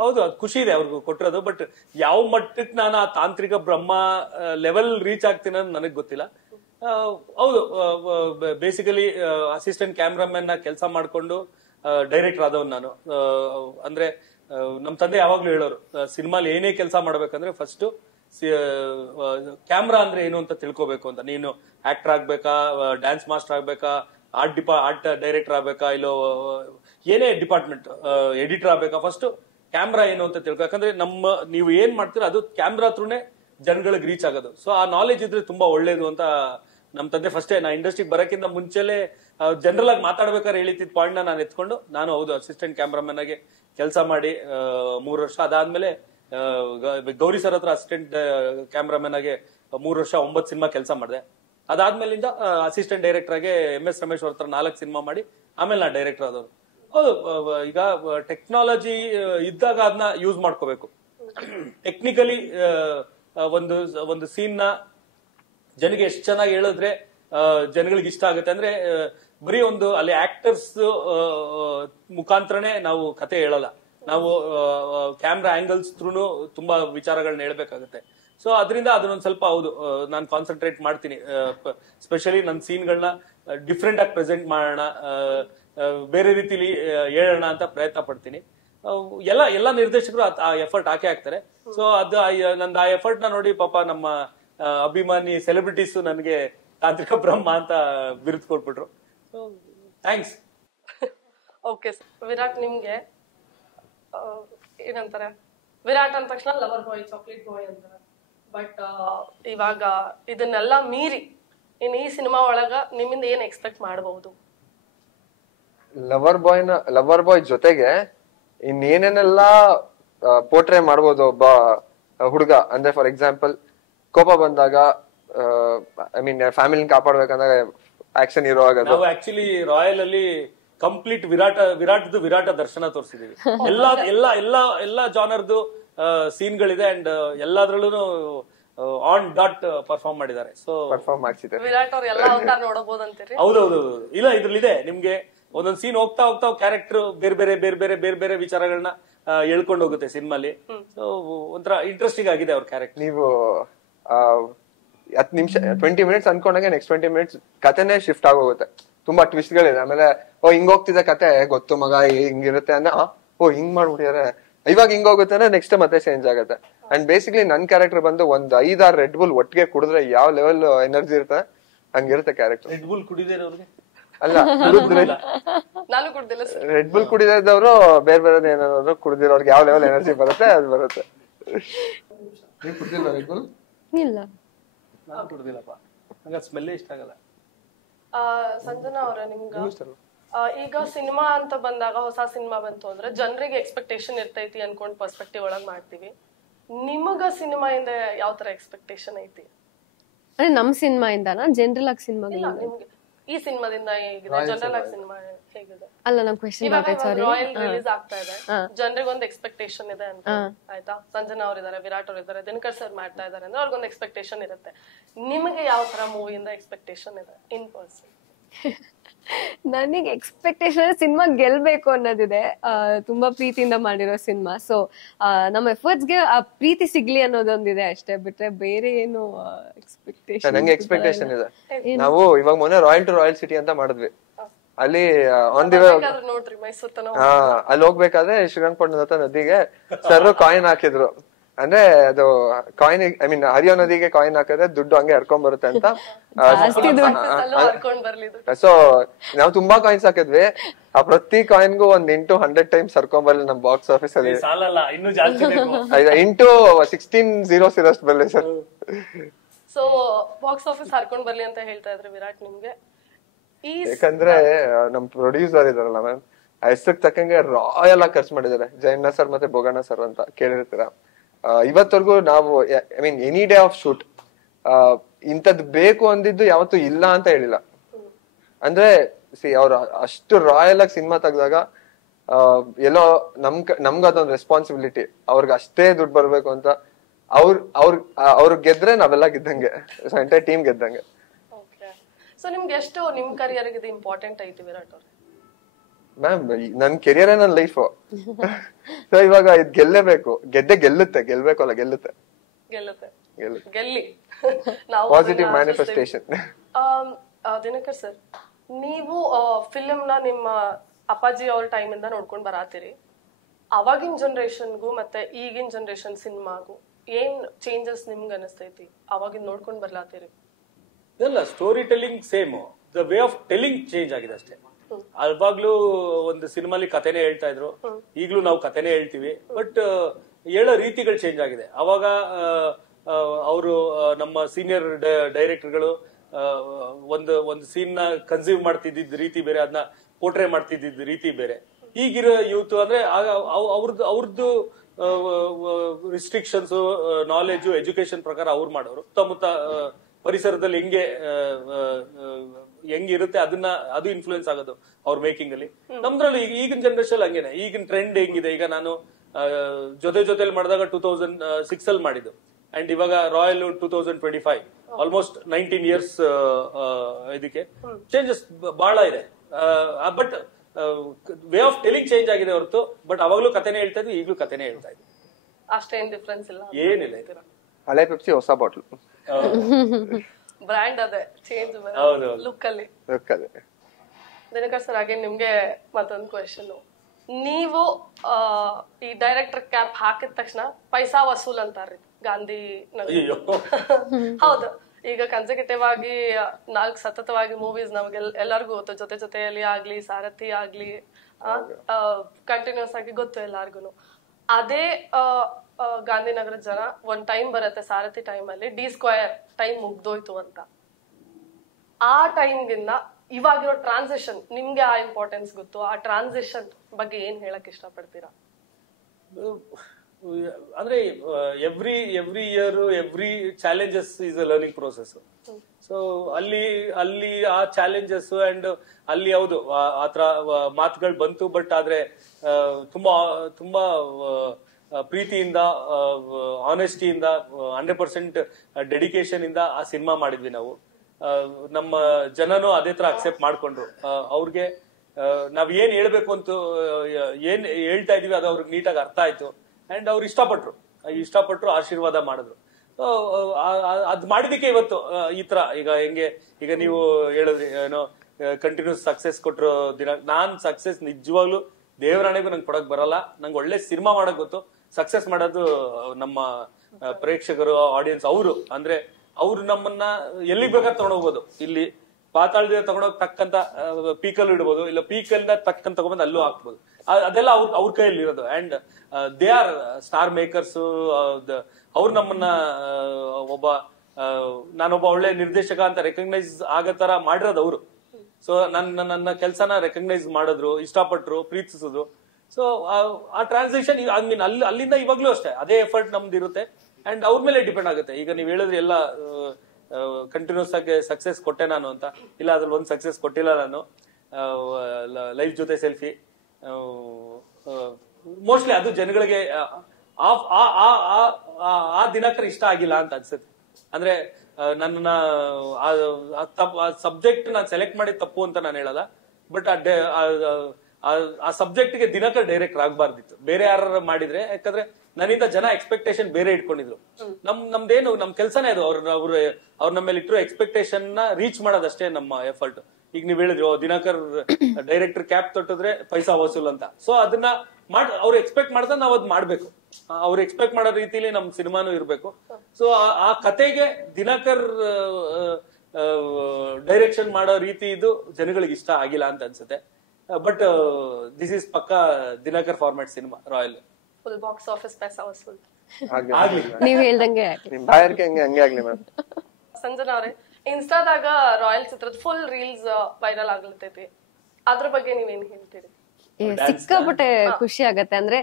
ಹೌದು, ಅದು ಖುಷಿ ಇದೆ ಅವ್ರಿಗೂ ಕೊಟ್ಟಿರೋದು. ಬಟ್ ಯಾವ ಮಟ್ಟಕ್ಕೆ ನಾನು ಆ ತಾಂತ್ರಿಕ ಬ್ರಹ್ಮ ಲೆವೆಲ್ ರೀಚ್ ಆಗ್ತೀನಿ ಅಂತ ನನಗ್ ಗೊತ್ತಿಲ್ಲ. ಹೌದು, ಬೇಸಿಕಲಿ ಅಸಿಸ್ಟೆಂಟ್ ಕ್ಯಾಮ್ರಾಮನ್ ನ ಕೆಲಸ ಮಾಡ್ಕೊಂಡು ಡೈರೆಕ್ಟರ್ ಆದವನ್ ನಾನು. ಅಂದ್ರೆ ನಮ್ ತಂದೆ ಯಾವಾಗ್ಲೂ ಹೇಳೋರು, ಸಿನಿಮಾಲಿ ಏನೇ ಕೆಲಸ ಮಾಡ್ಬೇಕಂದ್ರೆ ಫಸ್ಟ್ ಕ್ಯಾಮ್ರಾ ಅಂದ್ರೆ ಏನು ಅಂತ ತಿಳ್ಕೊಬೇಕು ಅಂತ. ನೀನು ಆಕ್ಟರ್ ಆಗ್ಬೇಕಾ, ಡ್ಯಾನ್ಸ್ ಮಾಸ್ಟರ್ ಆಗ್ಬೇಕಾ, ಆರ್ಟ್ ಡೈರೆಕ್ಟರ್ ಆಗ್ಬೇಕಾ, ಇಲ್ಲೋ ಏನೇ ಡಿಪಾರ್ಟ್ಮೆಂಟ್ ಎಡಿಟರ್ ಆಗ್ಬೇಕಾ, ಫಸ್ಟ್ ಕ್ಯಾಮ್ರಾ ಏನು ಅಂತ ತಿಳ್ಕೊ. ಯಾಕಂದ್ರೆ ನೀವು ಏನ್ ಮಾಡ್ತೀರ ಅದು ಕ್ಯಾಮ್ರಾ ಥ್ರೂನೇ ಜನಗಳಿಗೆ ರೀಚ್ ಆಗೋದು. ಸೊ ಆ ನಾಲೆಜ್ ಇದ್ರೆ ತುಂಬಾ ಒಳ್ಳೇದು ಅಂತ ನಮ್ ತಂದೆ ಫಸ್ಟೇ ನಾ ಇಂಡಸ್ಟ್ರಿಗೆ ಬರಕ್ಕಿಂತ ಮುಂಚೆಲೆ ಜನರಲ್ ಆಗಿ ಮಾತಾಡ್ಬೇಕಾದ್ರೆ ಹೇಳಿದ ಪಾಯಿಂಟ್ ನಾನು ಎತ್ಕೊಂಡು ನಾನು ಹೌದು ಅಸಿಸ್ಟೆಂಟ್ ಕ್ಯಾಮ್ರಾಮನ್ ಆಗಿ ಕೆಲಸ ಮಾಡಿ 3 ವರ್ಷ. ಅದಾದ್ಮೇಲೆ ಗೌರಿ ಸರ್ ಹತ್ರ ಅಸಿಸ್ಟೆಂಟ್ ಕ್ಯಾಮ್ರಾಮನ್ ಆಗಿ 3 ವರ್ಷ 9 ಸಿನಿಮಾ ಕೆಲಸ ಮಾಡಿದೆ. ಅದಾದ್ಮೇಲಿಂದ ಅಸಿಸ್ಟೆಂಟ್ ಡೈರೆಕ್ಟರ್ ಆಗಿ MS ರಮೇಶ್ ಅವ್ರ ಹತ್ರ 4 ಸಿನಿಮಾ ಮಾಡಿ ಆಮೇಲೆ ನಾ ಡೈರೆಕ್ಟರ್ ಆದವರು. ಹೌದು, ಈಗ ಟೆಕ್ನಾಲಜಿ ಇದ್ದಾಗ ಅದನ್ನ ಯೂಸ್ ಮಾಡ್ಕೋಬೇಕು. ಟೆಕ್ನಿಕಲಿ ಒಂದು ಸೀನ್ ನ ಜನಗೆ ಎಷ್ಟು ಚೆನ್ನಾಗಿ ಹೇಳಿದ್ರೆ ಜನಗಳಿಗೆ ಇಷ್ಟ ಆಗುತ್ತೆ ಅಂದ್ರೆ ಬರೀ ಅಲ್ಲಿ ಆಕ್ಟರ್ಸ್ ಮುಖಾಂತರನೇ ನಾವು ಕತೆ ಹೇಳಲ್ಲ, ನಾವು ಕ್ಯಾಮ್ರಾ ಆಂಗಲ್ಸ್ ಥ್ರೂನು ತುಂಬಾ ವಿಚಾರಗಳನ್ನ ಹೇಳ್ಬೇಕಾಗುತ್ತೆ. ಸೊ ಅದರಿಂದ ಅದನ್ನೊಂದ್ ಸ್ವಲ್ಪ ಹೌದು ನಾನು ಕಾನ್ಸಂಟ್ರೇಟ್ ಮಾಡ್ತೀನಿ. ಸ್ಪೆಷಲಿ ನನ್ನ ಸೀನ್ಗಳನ್ನ ಡಿಫ್ರೆಂಟ್ ಆಗಿ ಪ್ರೆಸೆಂಟ್ ಮಾಡೋಣ, ಬೇರೆ ರೀತಿಲಿ ಹೇಳೋಣ ಅಂತ ಪ್ರಯತ್ನ ಪಡ್ತೀನಿ. ಎಲ್ಲ ನಿರ್ದೇಶಕರು ಆ ಎಫರ್ಟ್ ಹಾಕ್ತಾರೆ. ಸೊ ನಂದು ಆ ಎಫರ್ಟ್ ನ ನೋಡಿ ಪಾಪ ನಮ್ಮ ಅಭಿಮಾನಿ ಸೆಲೆಬ್ರಿಟೀಸ್ ನನಗೆ ತಾಂತ್ರಿಕ ಬ್ರಹ್ಮ ಅಂತ ಬಿರುದು ಕೊಟ್ಬಿಟ್ರು. So thanks. ಓಕೆ, ವಿರಾಟ್ ನಿಮ್ಗೆ ಏನಂತಾರೆ, ವಿರಾಟ್ ಅಂದ ತಕ್ಷಣ ಲವರ್ ಬಾಯ್, ಚಾಕ್ಲೇಟ್ ಬಾಯ್ ಅಂತಾರೆ. ಬಟ್ ಇವಾಗ ಇದನ್ನೆಲ್ಲ ಮೀರಿ ಇನ್ ಈ ಸಿನಿಮಾ ಒಳಗ ನಿಮ್ಮಿಂದ ಏನ್ ಎಕ್ಸ್ಪೆಕ್ಟ್ ಮಾಡಬಹುದು? ಲವರ್ ಬಾಯ್ ಜೊತೆಗೆ ಇನ್ನೇನೇನೆಲ್ಲ ಪೋರ್ಟ್ರೇ ಮಾಡ್ಬೋದು ಒಬ್ಬ ಹುಡುಗ ಅಂದ್ರೆ, ಫಾರ್ ಎಕ್ಸಾಂಪಲ್ ಕೋಪ ಬಂದಾಗ, ಐ ಮೀನ್ ಫ್ಯಾಮಿಲಿ ಕಾಪಾಡ್ಬೇಕಂದಾಗ ಆಕ್ಷನ್ ಹೀರೋ ಆಗೋದು. ನಾವು ಆಕ್ಚುಲಿ ರಾಯಲ್ ಅಲ್ಲಿ ಕಂಪ್ಲೀಟ್ ವಿರಾಟ ದರ್ಶನ ತೋರಿಸಿದೀವಿ. ಎಲ್ಲಾ ಜಾನರ್ದು ಸೀನ್ಗಳಿದೆ ಅಂಡ್ ಎಲ್ಲಾದ್ರಲ್ಲೂ ಆನ್ ಡಾಟ್ ಪರ್ಫಾರ್ಮ್ ಮಾಡಿದ್ದಾರೆ. ಸೊ ಪರ್ಫಾರ್ಮ್ ಮಾಡ್ಸಿದ್ದಾರೆ. ವಿರಾಟ್ ಅವ್ರ ಎಲ್ಲ ಅವತಾರ ನೋಡಬಹುದು ಅಂತೀರಿ? ಹೌದೌದು. ಇಲ್ಲ, ಇದ್ರಲ್ಲಿದೆ ನಿಮ್ಗೆ ಒಂದೊಂದ್ ಸೀನ್ ಹೋಗ್ತಾ ಕ್ಯಾರೆಕ್ಟರ್ ಬೇರೆ ವಿಚಾರಗಳನ್ನ ಹೇಳ್ಕೊಂಡು ಹೋಗುತ್ತೆ ಸಿನಿಮಾಲಿ. ಸೊ ಒಂಥರ ಇಂಟ್ರೆಸ್ಟಿಂಗ್ ಆಗಿದೆ ಅವ್ರ ಕ್ಯಾರೆಕ್ಟರ್. ನೀವು 10 ನಿಮಿಷ 20 ಮಿನಿಟ್ಸ್ ಅನ್ಕೊಂಡಾಗ ನೆಕ್ಸ್ಟ್ 20 ಮಿನಿಟ್ಸ್ ಕಥೆನೇ ಶಿಫ್ಟ್ ಆಗೋಗುತ್ತೆ. ತುಂಬಾ ಟ್ವಿಸ್ಟ್ ಗಳಿದೆ. ಆಮೇಲೆ ಹಿಂಗ್ ಹೋಗ್ತಿದ್ದ ಕತೆ ಗೊತ್ತು ಮಗ ಹಿಂಗಿರುತ್ತೆ ಅಂದ್ರೆ ಹಿಂಗ್ ಮಾಡ್ಬಿಟ್ಟಿದಾರೆ, ಇವಾಗ ಹಿಂಗ್ ಹೋಗುತ್ತೆ ಅಂದ್ರೆ ನೆಕ್ಸ್ಟ್ ಮತ್ತೆ ಚೇಂಜ್ ಆಗುತ್ತೆ. ಅಂಡ್ ಬೇಸಿಕ್ಲಿ ನನ್ ಕ್ಯಾರೆಕ್ಟರ್ ಬಂದು 5-6 ರೆಡ್ ಬುಲ್ ಒಟ್ಟಿಗೆ ಕುಡಿದ್ರೆ ಯಾವ ಲೆವೆಲ್ ಎನರ್ಜಿ ಇರುತ್ತೆ ಹಂಗಿರುತ್ತೆ ಕ್ಯಾರೆಕ್ಟರ್. ರೆಡ್ ಬುಲ್ ಕುಡಿದೇನೆ ಅವ್ರಿಗೆ ಅಲ್ಲ, ನಾನು ಕುಡ್ದಿಲ್ಲ. ರೆಡ್ ಬುಲ್ ಕುಡಿದವರು ಬೇರೆ ಏನಾದ್ರು ಕುಡಿದಿರೋರ್ಗೆ ಯಾವ ಲೆವೆಲ್ ಎನರ್ಜಿ ಬರುತ್ತೆ ಅದು ಬರುತ್ತೆ. ನೀವು ಕುಡ್ದಿಲ್ಲ ರೆಡ್ ಬುಲ್? ಇಲ್ಲ, ನಾನು ಕುಡ್ದಿಲ್ಲಪ್ಪ, ನಂಗೆ ಸ್ಮೆಲ್ಲೇ ಇಷ್ಟ ಆಗಲ್ಲ. ಸಂಜನಾ ಅವ್ರೆ, ನಿಮ್ಗ ಈಗ ಸಿನಿಮಾ ಅಂತ ಬಂದಾಗ, ಹೊಸ ಸಿನಿಮಾ ಬಂತು ಅಂದ್ರೆ ಜನರಿಗೆ ಎಕ್ಸ್ಪೆಕ್ಟೇಷನ್ ಇರ್ತೈತಿ ಅನ್ಕೊಂಡ್ ಪರ್ಸ್ಪೆಕ್ಟಿವ್ ಒಳಗ್ ಮಾಡ್ತೀವಿ. ನಿಮಗ ಸಿನಿಮಾ ಇಂದ ಯಾವ ತರ ಎಕ್ಸ್ಪೆಕ್ಟೇಷನ್ ಐತಿ? ಅಂದ್ರೆ ನಮ್ ಸಿನಿಮಾ ಇಂದನಾ ಜನರಲ್ ಆಗಿ ಸಿನಿಮಾ? ನಿಮ್ಗೆ ಈ ಸಿನಿಮಾದಿಂದ ಹೇಗಿದೆ, ಜನರಲ್ ಆಗಿ ಸಿನಿಮಾ ಹೇಗಿದೆ? ಅಲ್ಲ, ನಮ್ ಕ್ವೆಶ್ಚನ್ ರಾಯಲ್ ರಿಲೀಸ್ ಆಗ್ತಾ ಇದೆ, ಜನರಿಗೆ ಒಂದು ಎಕ್ಸ್ಪೆಕ್ಟೇಷನ್ ಇದೆ ಅಂತ ಆಯ್ತಾ. ಸಂಜನಾ ಅವ್ರು ಇದಾರೆ, ವಿರಾಟ್ ಅವ್ರು ಇದಾರೆ, ದಿನಕರ್ ಸರ್ ಮಾಡ್ತಾ ಇದಾರೆ ಅಂದ್ರೆ ಅವ್ರಿಗೊಂದು ಎಕ್ಸ್ಪೆಕ್ಟೇಷನ್ ಇರುತ್ತೆ. ನಿಮಗೆ ಯಾವ ತರ ಮೂವಿಯಿಂದ ಎಕ್ಸ್ಪೆಕ್ಟೇಷನ್ ಇದೆ ಇನ್ ಪರ್ಸನ್? ನನಗೆ ಎಕ್ಸ್ಪೆಕ್ಟೇಷನ್ ಸಿನಿಮಾ ಗೆಲ್ಬೇಕು ಅನ್ನೋದಿದೆ. ತುಂಬಾ ಪ್ರೀತಿಯಿಂದ ಮಾಡಿರೋ ಸಿನಿಮಾ. ಸೊ ನಮ್ಮ ಎಫರ್ಟ್ಸ್ಗೆ ಆ ಪ್ರೀತಿ ಸಿಗ್ಲಿ ಅನ್ನೋದೊಂದಿದೆ ಅಷ್ಟೇ, ಬಿಟ್ರೆ ಬೇರೆ ಏನು ಎಕ್ಸ್ಪೆಕ್ಟೇಷನ್. ನಂಗೆ ಎಕ್ಸ್ಪೆಕ್ಟೇಷನ್ ಇದೆ. ನಾವು ಇವಾಗ ಮೊನ್ನೆ ರಾಯಲ್ ಟು ರಾಯಲ್ ಸಿಟಿ ಅಂತ ಮಾಡಿದ್ವಿ. ಅಲ್ಲಿ ಆನ್ ದಿ ವೇ ನೋಡ್ರಿ ಮೈಸೂರ್ ಅಲ್ಲಿ ಹೋಗ್ಬೇಕಾದ್ರೆ ಶ್ರೀರಂಗಪಟ್ಟಣದ ಹತ್ರ ನದಿಗೆ ಸರ್ ಕಾಯಿನ್ ಹಾಕಿದ್ರು. ಅಂದ್ರೆ ಅದು ಕಾಯಿನ್, ಐ ಮೀನ್ ಹರಿಯೋ ನದಿಗೆ ಕಾಯಿನ್ ಹಾಕಿದ್ರೆ ದುಡ್ಡು ಹಂಗೆ ಹರ್ಕೊಂಡ್ ಬರುತ್ತೆ ಅಂತ. ಸೊ ನಾವು ತುಂಬಾ ಕಾಯಿನ್ಸ್ ಹಾಕಿದ್ವಿ. ಆ ಪ್ರತಿ ಕಾಯಿನ್ಗೂ 1 x 100 ಟೈಮ್ಸ್ ಹರ್ಕೊಂಡ್ ಬರ್ಲಿ ನಮ್ ಬಾಕ್ಸ್ ಆಫೀಸ್ ಅಲ್ಲಿ. ಇನ್ನು ಜಾಸ್ತಿ ಇಂಟು 16 zeros ಇರೋಷ್ಟು ಬರ್ಲಿ ಸರ್. ಸೊ ಬಾಕ್ಸ್ ಆಫೀಸ್ ಹರ್ಕೊಂಡ್ ಬರ್ಲಿ ಅಂತ ಹೇಳ್ತಾ ಇದ್ರೆ ವಿರಾಟ್ ನಿಮ್ಗೆ. ಯಾಕಂದ್ರೆ ನಮ್ ಪ್ರೊಡ್ಯೂಸರ್ ಇದಾರಲ್ಲ ಮ್ಯಾಮ್, ಹೆಸರು ತಕ್ಕಂಗೆ ರಾಯಲ್ ಆಗಿ ಖರ್ಚು ಮಾಡಿದ್ದಾರೆ. ಜಯಣ್ಣ ಸರ್ ಮತ್ತೆ ಬೋಗಣ್ಣ ಸರ್ ಅಂತ ಕೇಳಿರ್ತೀರ. ಇವತ್ತವರೆಗೂ ನಾವು, I mean any day of shoot ಇಂಥದ್ದು ಬೇಕು ಅಂದಿದ್ದು ಯಾವತ್ತೂ ಇಲ್ಲ ಅಂತ ಹೇಳಿಲ್ಲ. ಅಂದ್ರೆ ಅವ್ರ ಅಷ್ಟು ರಾಯಲ್ ಆಗಿ ಸಿನಿಮಾ ತೆಗ್ದಾಗ ಎಲ್ಲೋ ನಮ್ಗ ಅದೊಂದು ರೆಸ್ಪಾನ್ಸಿಬಿಲಿಟಿ, ಅವ್ರಿಗೆ ಅಷ್ಟೇ ದುಡ್ಡು ಬರ್ಬೇಕು ಅಂತ. ಅವ್ರು ಗೆದ್ರೆ ನಾವೆಲ್ಲ ಗೆದ್ದಂಗೆ, ಎಂಟೈರ್ ಟೀಮ್ ಗೆದ್ದಂಗೆ. ಸೊ ನಿಮ್ಗೆ ಎಷ್ಟು ನಿಮ್ ಕರಿಯರ್ ಇದು ಇಂಪಾರ್ಟೆಂಟ್ ಐತಿ ವಿರಾಟ್ ಅವ್ರೆ? ಮ್ಯಾಮ್ ನನ್ ಕೆರಿಯರೇ ನನ್ ಲೈಫ್. ಸೊ ಇವಾಗ ಇದ್ ಗೆಲ್ಲೇಬೇಕು, ಗೆಲ್ಲುತ್ತೆ, ಗೆಲ್ಬೇಕು ಅಲ್ಲ ಗೆಲ್ಲುತ್ತೆ. ಗೆಲ್ಲಿ ಪಾಸಿಟಿವ್ ಮ್ಯಾನಿಫೆಸ್ಟೇಷನ್. ದಿನಕರ್ ಸರ್, ನೀವು ಫಿಲ್ಮ್ ನ ನಿಮ್ಮ ಅಪ್ಪಾಜಿ ಅವ್ರ ಟೈಮ್ ಇಂದ ನೋಡ್ಕೊಂಡ್ ಬರಾತಿರಿ. ಅವಾಗಿನ ಜನರೇಷನ್ಗೂ ಮತ್ತೆ ಈಗಿನ ಜನರೇಷನ್ ಸಿನಿಮಾಗೂ ಏನ್ ಚೇಂಜಸ್ ನಿಮ್ಗೆ ಅನಿಸ್ತೈತಿ? ಅವಾಗಿನ ನೋಡ್ಕೊಂಡ್ ಬರ್ಲಾತೀರಿ? ಇಲ್ಲ, story telling same, the way of telling change ಆಗಿದೆ ಅಷ್ಟೇ. ಅವಾಗ್ಲೂ ಒಂದು ಸಿನಿಮಾಲಿ ಕಥೆನೇ ಹೇಳ್ತಾ ಇದ್ರು, ಈಗ್ಲೂ ನಾವು ಕಥೆನೇ ಹೇಳ್ತೀವಿ, ಬಟ್ ಹೇಳೋ ರೀತಿಗಳು ಚೇಂಜ್ ಆಗಿದೆ. ಅವಾಗ ಅವರು ನಮ್ಮ ಸೀನಿಯರ್ ಡೈರೆಕ್ಟರ್ಗಳು ಒಂದು ಸೀನ್ ನ ಕನ್ಸ್ಯೂಮ್ ಮಾಡ್ತಿದ್ದ ರೀತಿ ಬೇರೆ, ಅದನ್ನ ಪೋರ್ಟ್ರೇ ಮಾಡ್ತಿದ್ದ ರೀತಿ ಬೇರೆ. ಈಗಿರೋ ಯೂತ್ ಅಂದ್ರೆ ಅವ್ರದ್ದು ರಿಸ್ಟ್ರಿಕ್ಷನ್ಸ್, ನಾಲೆಜ್, ಎಜುಕೇಶನ್ ಪ್ರಕಾರ ಅವ್ರು ಮಾಡೋರು. ಸುತ್ತಮುತ್ತ ಪರಿಸರದಲ್ಲಿ ಹೆಂಗಿರುತ್ತೆ ಅದು ಇನ್ಫ್ಲೂಯೆನ್ಸ್ ಆಗೋದು ಅವ್ರ ಮೇಕಿಂಗ್ ಅಲ್ಲಿ. ನಮ್ದ್ರಲ್ಲಿ ಈಗಿನ ಜನರೇಷನ್ ಹಂಗೇನೆ. ಈಗಿನ ಟ್ರೆಂಡ್ ಹೆಂಗಿದೆ, ಈಗ ನಾನು ಜೊತೆಲಿ ಮಾಡಿದಾಗ 2006 ಅಲ್ಲಿ ಮಾಡಿದ್ದು, ಅಂಡ್ ಇವಾಗ ರಾಯಲ್ 2025, ಆಲ್ಮೋಸ್ಟ್ 19 years ಇದಕ್ಕೆ ಚೇಂಜಸ್ ಬಹಳ ಇದೆ. But way of telling change ಆಗಿದೆ ಹೊರತು, ಬಟ್ ಅವಾಗ್ಲೂ ಕಥೆನೇ ಹೇಳ್ತಾ ಇದ್ವಿ, ಈಗಲೂ ಕಥೆನೇ ಹೇಳ್ತಾ ಇದ್ವಿ. ಅಷ್ಟೇನ್ ಡಿಫ್ರೆನ್ಸ್ ಇಲ್ಲ, ಏನಿಲ್ಲ. ಹಳೆ ಪೆಪ್ಸಿ ಹೊಸ ಬಾಟ್ಲು, ಬ್ರ್ಯಾಂಡ್ ಅದೇ ಚೇಂಜ್ ಲುಕ್ ಅಲ್ಲಿ. ದಿನಕರ್ ಸರ್, ಹಾಗೆ ನಿಮ್ಗೆ ಮತ್ತೊಂದು ಕ್ವೆಶನ್. ನೀವು ಈ ಡೈರೆಕ್ಟರ್ ಕ್ಯಾಪ್ ಹಾಕಿದ ತಕ್ಷಣ ಪೈಸಾ ವಸೂಲ್ ಅಂತಾರ್ರಿ ಗಾಂಧಿ ನಗರ. ಹೌದು, ಈಗ ಕನ್ಸಿಕ್ಯೂಟಿವ್ ಆಗಿ 4 ಸತತವಾಗಿ ಮೂವೀಸ್ ನಮ್ಗೆ ಎಲ್ಲರಿಗೂ ಗೊತ್ತು, ಜೊತೆಯಲ್ಲಿ ಆಗ್ಲಿ, ಸಾರಥಿ ಆಗ್ಲಿ, ಕಂಟಿನ್ಯೂಸ್ ಆಗಿ ಗೊತ್ತು ಎಲ್ಲಾರ್ಗು. ಅದೇ ಗಾಂಧಿನಗರದ ಜನ ಒಂದ್ ಟೈಮ್ ಬರುತ್ತೆ ಸಾರಥಿ ಟೈಮ್ ಅಲ್ಲಿ D² ಟೈಮ್ ಮುಗ್ದೋಯ್ತು ಅಂತ. ಆ ಟೈಮ್ಗಿಂದ ಇವಾಗಿರೋ ಟ್ರಾನ್ಸಿಷನ್ ನಿಮ್ಗೆ ಆ ಇಂಪಾರ್ಟೆನ್ಸ್ ಗೊತ್ತು, ಆ ಟ್ರಾನ್ಸಿಷನ್ ಬಗ್ಗೆ ಏನ್ ಹೇಳಕ್ ಇಷ್ಟಪಡ್ತೀರಾ? ಅಂದ್ರೆ every year every challenges is a learning process. So ಅಲ್ಲಿ ಆ ಚಾಲೆಂಜಸ್ ಅಂಡ್ ಅಲ್ಲಿ ಹೌದು ಆತರ ಮಾತುಗಳು ಬಂತು, ಬಟ್ ಆದ್ರೆ ತುಂಬಾ ಪ್ರೀತಿಯಿಂದ, ಆನೆಸ್ಟಿಯಿಂದ, 100% ಡೆಡಿಕೇಶನ್ ಇಂದ ಆ ಸಿನಿಮಾ ಮಾಡಿದ್ವಿ ನಾವು. ನಮ್ಮ ಜನನು ಅದೇ ತರ ಅಕ್ಸೆಪ್ಟ್ ಮಾಡ್ಕೊಂಡ್ರು. ಅವ್ರಿಗೆ ನಾವ್ ಏನ್ ಹೇಳ್ಬೇಕು ಅಂತ ಏನ್ ಹೇಳ್ತಾ ಇದೀವಿ ಅದು ಅವ್ರಿಗೆ ನೀಟಾಗಿ ಅರ್ಥ ಆಯ್ತು, ಅಂಡ್ ಅವ್ರು ಇಷ್ಟಪಟ್ರು, ಆಶೀರ್ವಾದ ಮಾಡಿದ್ರು. ಅದ್ ಮಾಡಿದಕ್ಕೆ ಇವತ್ತು ಈ ತರ ಈಗ ನೀವು ಹೇಳಿದ್ರಿ ಏನೋ ಕಂಟಿನ್ಯೂಸ್ ಸಕ್ಸೆಸ್ ಕೊಟ್ರು ದಿನ. ನಾನ್ ಸಕ್ಸೆಸ್ ನಿಜವಾಗ್ಲು ದೇವರಾಣೆಗೂ ನಂಗೆ ಕೊಡಕ್ ಬರಲ್ಲ. ನಂಗೆ ಒಳ್ಳೆ ಸಿನಿಮಾ ಮಾಡಕ್ ಗೊತ್ತು. ಸಕ್ಸೆಸ್ ಮಾಡೋದು ನಮ್ಮ ಪ್ರೇಕ್ಷಕರು, ಆಡಿಯನ್ಸ್. ಅವ್ರು ನಮ್ಮನ್ನ ಎಲ್ಲಿಗೆ ಬೇಕಾದ್ರೆ ತಗೊಂಡೋಗ್ಬೋದು. ಇಲ್ಲಿ ಪಾತಾಳದಿಂದ ತಗೊಂಡೋಗ್ ತಕ್ಕಂತ ಪೀಕಲ್ಲೂ ಇಡ್ಬೋದು, ಇಲ್ಲ ಪೀಕಲ್ನ ತಕ್ಕಂತ ತಗೊಂಡ್ಬಂದು ಅಲ್ಲೂ ಹಾಕ್ಬೋದು. ಅದೆಲ್ಲ ಅವ್ರ ಕೈಯಲ್ಲಿ ಇರೋದು. And they are star makers. ಅವ್ರು ನಮ್ಮನ್ನ ನಾನೊಬ್ಬ ಒಳ್ಳೆ ನಿರ್ದೇಶಕ ಅಂತ ರೆಕಗ್ನೈಸ್ ಆಗೋ ತರ ಮಾಡಿರೋದು ಅವರು. ಸೊ ನನ್ನ ಕೆಲಸನ ರೆಕಗ್ನೈಸ್ ಮಾಡಿದ್ರು, ಇಷ್ಟಪಟ್ರು, ಪ್ರೀತಿಸಿದ್ರು. ಸೊ ಆ ಟ್ರಾನ್ಸಿಷನ್ ಅಲ್ಲಿಂದ ಇವಾಗ್ಲೂ ಅಷ್ಟೇ ಅದೇ ಎಫರ್ಟ್ ನಮ್ದು ಇರುತ್ತೆ. ಅಂಡ್ ಅವ್ರ ಮೇಲೆ ಡಿಪೆಂಡ್ ಆಗುತ್ತೆ. ಈಗ ನೀವ್ ಹೇಳಿದ್ರಿ ಎಲ್ಲ ಕಂಟಿನ್ಯೂಸ್ ಆಗಿ ಸಕ್ಸೆಸ್ ಕೊಟ್ಟೆ ನಾನು ಅಂತ. ಇಲ್ಲ, ಅದ್ರಲ್ಲಿ ಒಂದು ಸಕ್ಸೆಸ್ ಕೊಟ್ಟಿಲ್ಲ ನಾನು. ಲೈಫ್ ಜೊತೆ ಸೆಲ್ಫಿ ಮೋಸ್ಟ್ಲಿ ಅದು ಜನಗಳಿಗೆ ಆ ದಿನಕರ್ ಇಷ್ಟ ಆಗಿಲ್ಲ ಅಂತ ಅನ್ಸುತ್ತೆ. ಅಂದ್ರೆ ನನ್ನ ಸಬ್ಜೆಕ್ಟ್ ನಾನು ಸೆಲೆಕ್ಟ್ ಮಾಡಿದ ತಪ್ಪು ಅಂತ ನಾನು ಹೇಳಲ್ಲ, ಬಟ್ ಆ ಸಬ್ಜೆಕ್ಟ್ ಗೆ ದಿನಕರ್ ಡೈರೆಕ್ಟರ್ ಆಗ್ಬಾರ್ದಿತ್ತು, ಬೇರೆ ಯಾರು ಮಾಡಿದ್ರೆ. ಯಾಕಂದ್ರೆ ನನ್ನಿಂದ ಜನ ಎಕ್ಸ್ಪೆಕ್ಟೇಷನ್ ಬೇರೆ ಇಟ್ಕೊಂಡಿದ್ರು. ನಮ್ದೇನು ನಮ್ ಕೆಲ್ಸನೇ ಅದು. ಅವ್ರ ನಮ್ಮ ಮೇಲೆ ಇಟ್ಟಿರೋ ಎಕ್ಸ್ಪೆಕ್ಟೇಷನ್ ನ ರೀಚ್ ಮಾಡೋದಷ್ಟೇ ನಮ್ಮ ಎಫರ್ಟ್. ಈಗ ನೀವ್ ಹೇಳಿದ್ರು ದಿನಕರ್ ಡೈರೆಕ್ಟರ್ ಕ್ಯಾಪ್ ತೊಟ್ಟಿದ್ರೆ ಪೈಸಾ ವಸೂಲ್ ಅಂತ. ಸೊ ಅದನ್ನ ಅವ್ರು ಎಕ್ಸ್ಪೆಕ್ಟ್ ಮಾಡ್ತಾ ನಾವ್ ಅದ್ ಮಾಡ್ಬೇಕು. ಅವ್ರು ಎಕ್ಸ್ಪೆಕ್ಟ್ ಮಾಡೋ ರೀತಿಲಿ ನಮ್ ಸಿನಿಮಾನು ಇರ್ಬೇಕು. ಸೊ ಆ ಕತೆಗೆ ದಿನಕರ್ ಡೈರೆಕ್ಷನ್ ಮಾಡೋ ರೀತಿ ಇದು ಜನಗಳಿಗೆ ಇಷ್ಟ ಆಗಿಲ್ಲ ಅಂತ ಅನ್ಸುತ್ತೆ. ಬಟ್ ದಿಸ್ ಇಸ್ ಪಕ್ಕಾ Dinakar format cinema Royal. Full box office ಪೈಸಾ ವಸೂಲ್ ಆಗ್ಲಿ. ನೀವ್ ಹೇಳ್ದಂಗೆ ಹಂಗೆ ಆಗ್ಲಿ ಮ್ಯಾಮ್. ಸಂಜನಾ ಅವ್ರೆ, ಇನ್ಸ್ಟಾದಾಗ ರಾಯಲ್ ಚಿತ್ರದ ಫುಲ್ ರೀಲ್ಸ್ ವೈರಲ್ ಆಗ್ಲತ್ತೈತಿ, ಅದ್ರ ಬಗ್ಗೆ ನೀವೇನ್ ಹೇಳ್ತೀರಿ? ಸಿಕ್ಕಾಪಟ್ಟೆ ಖುಷಿ ಆಗತ್ತೆ. ಅಂದ್ರೆ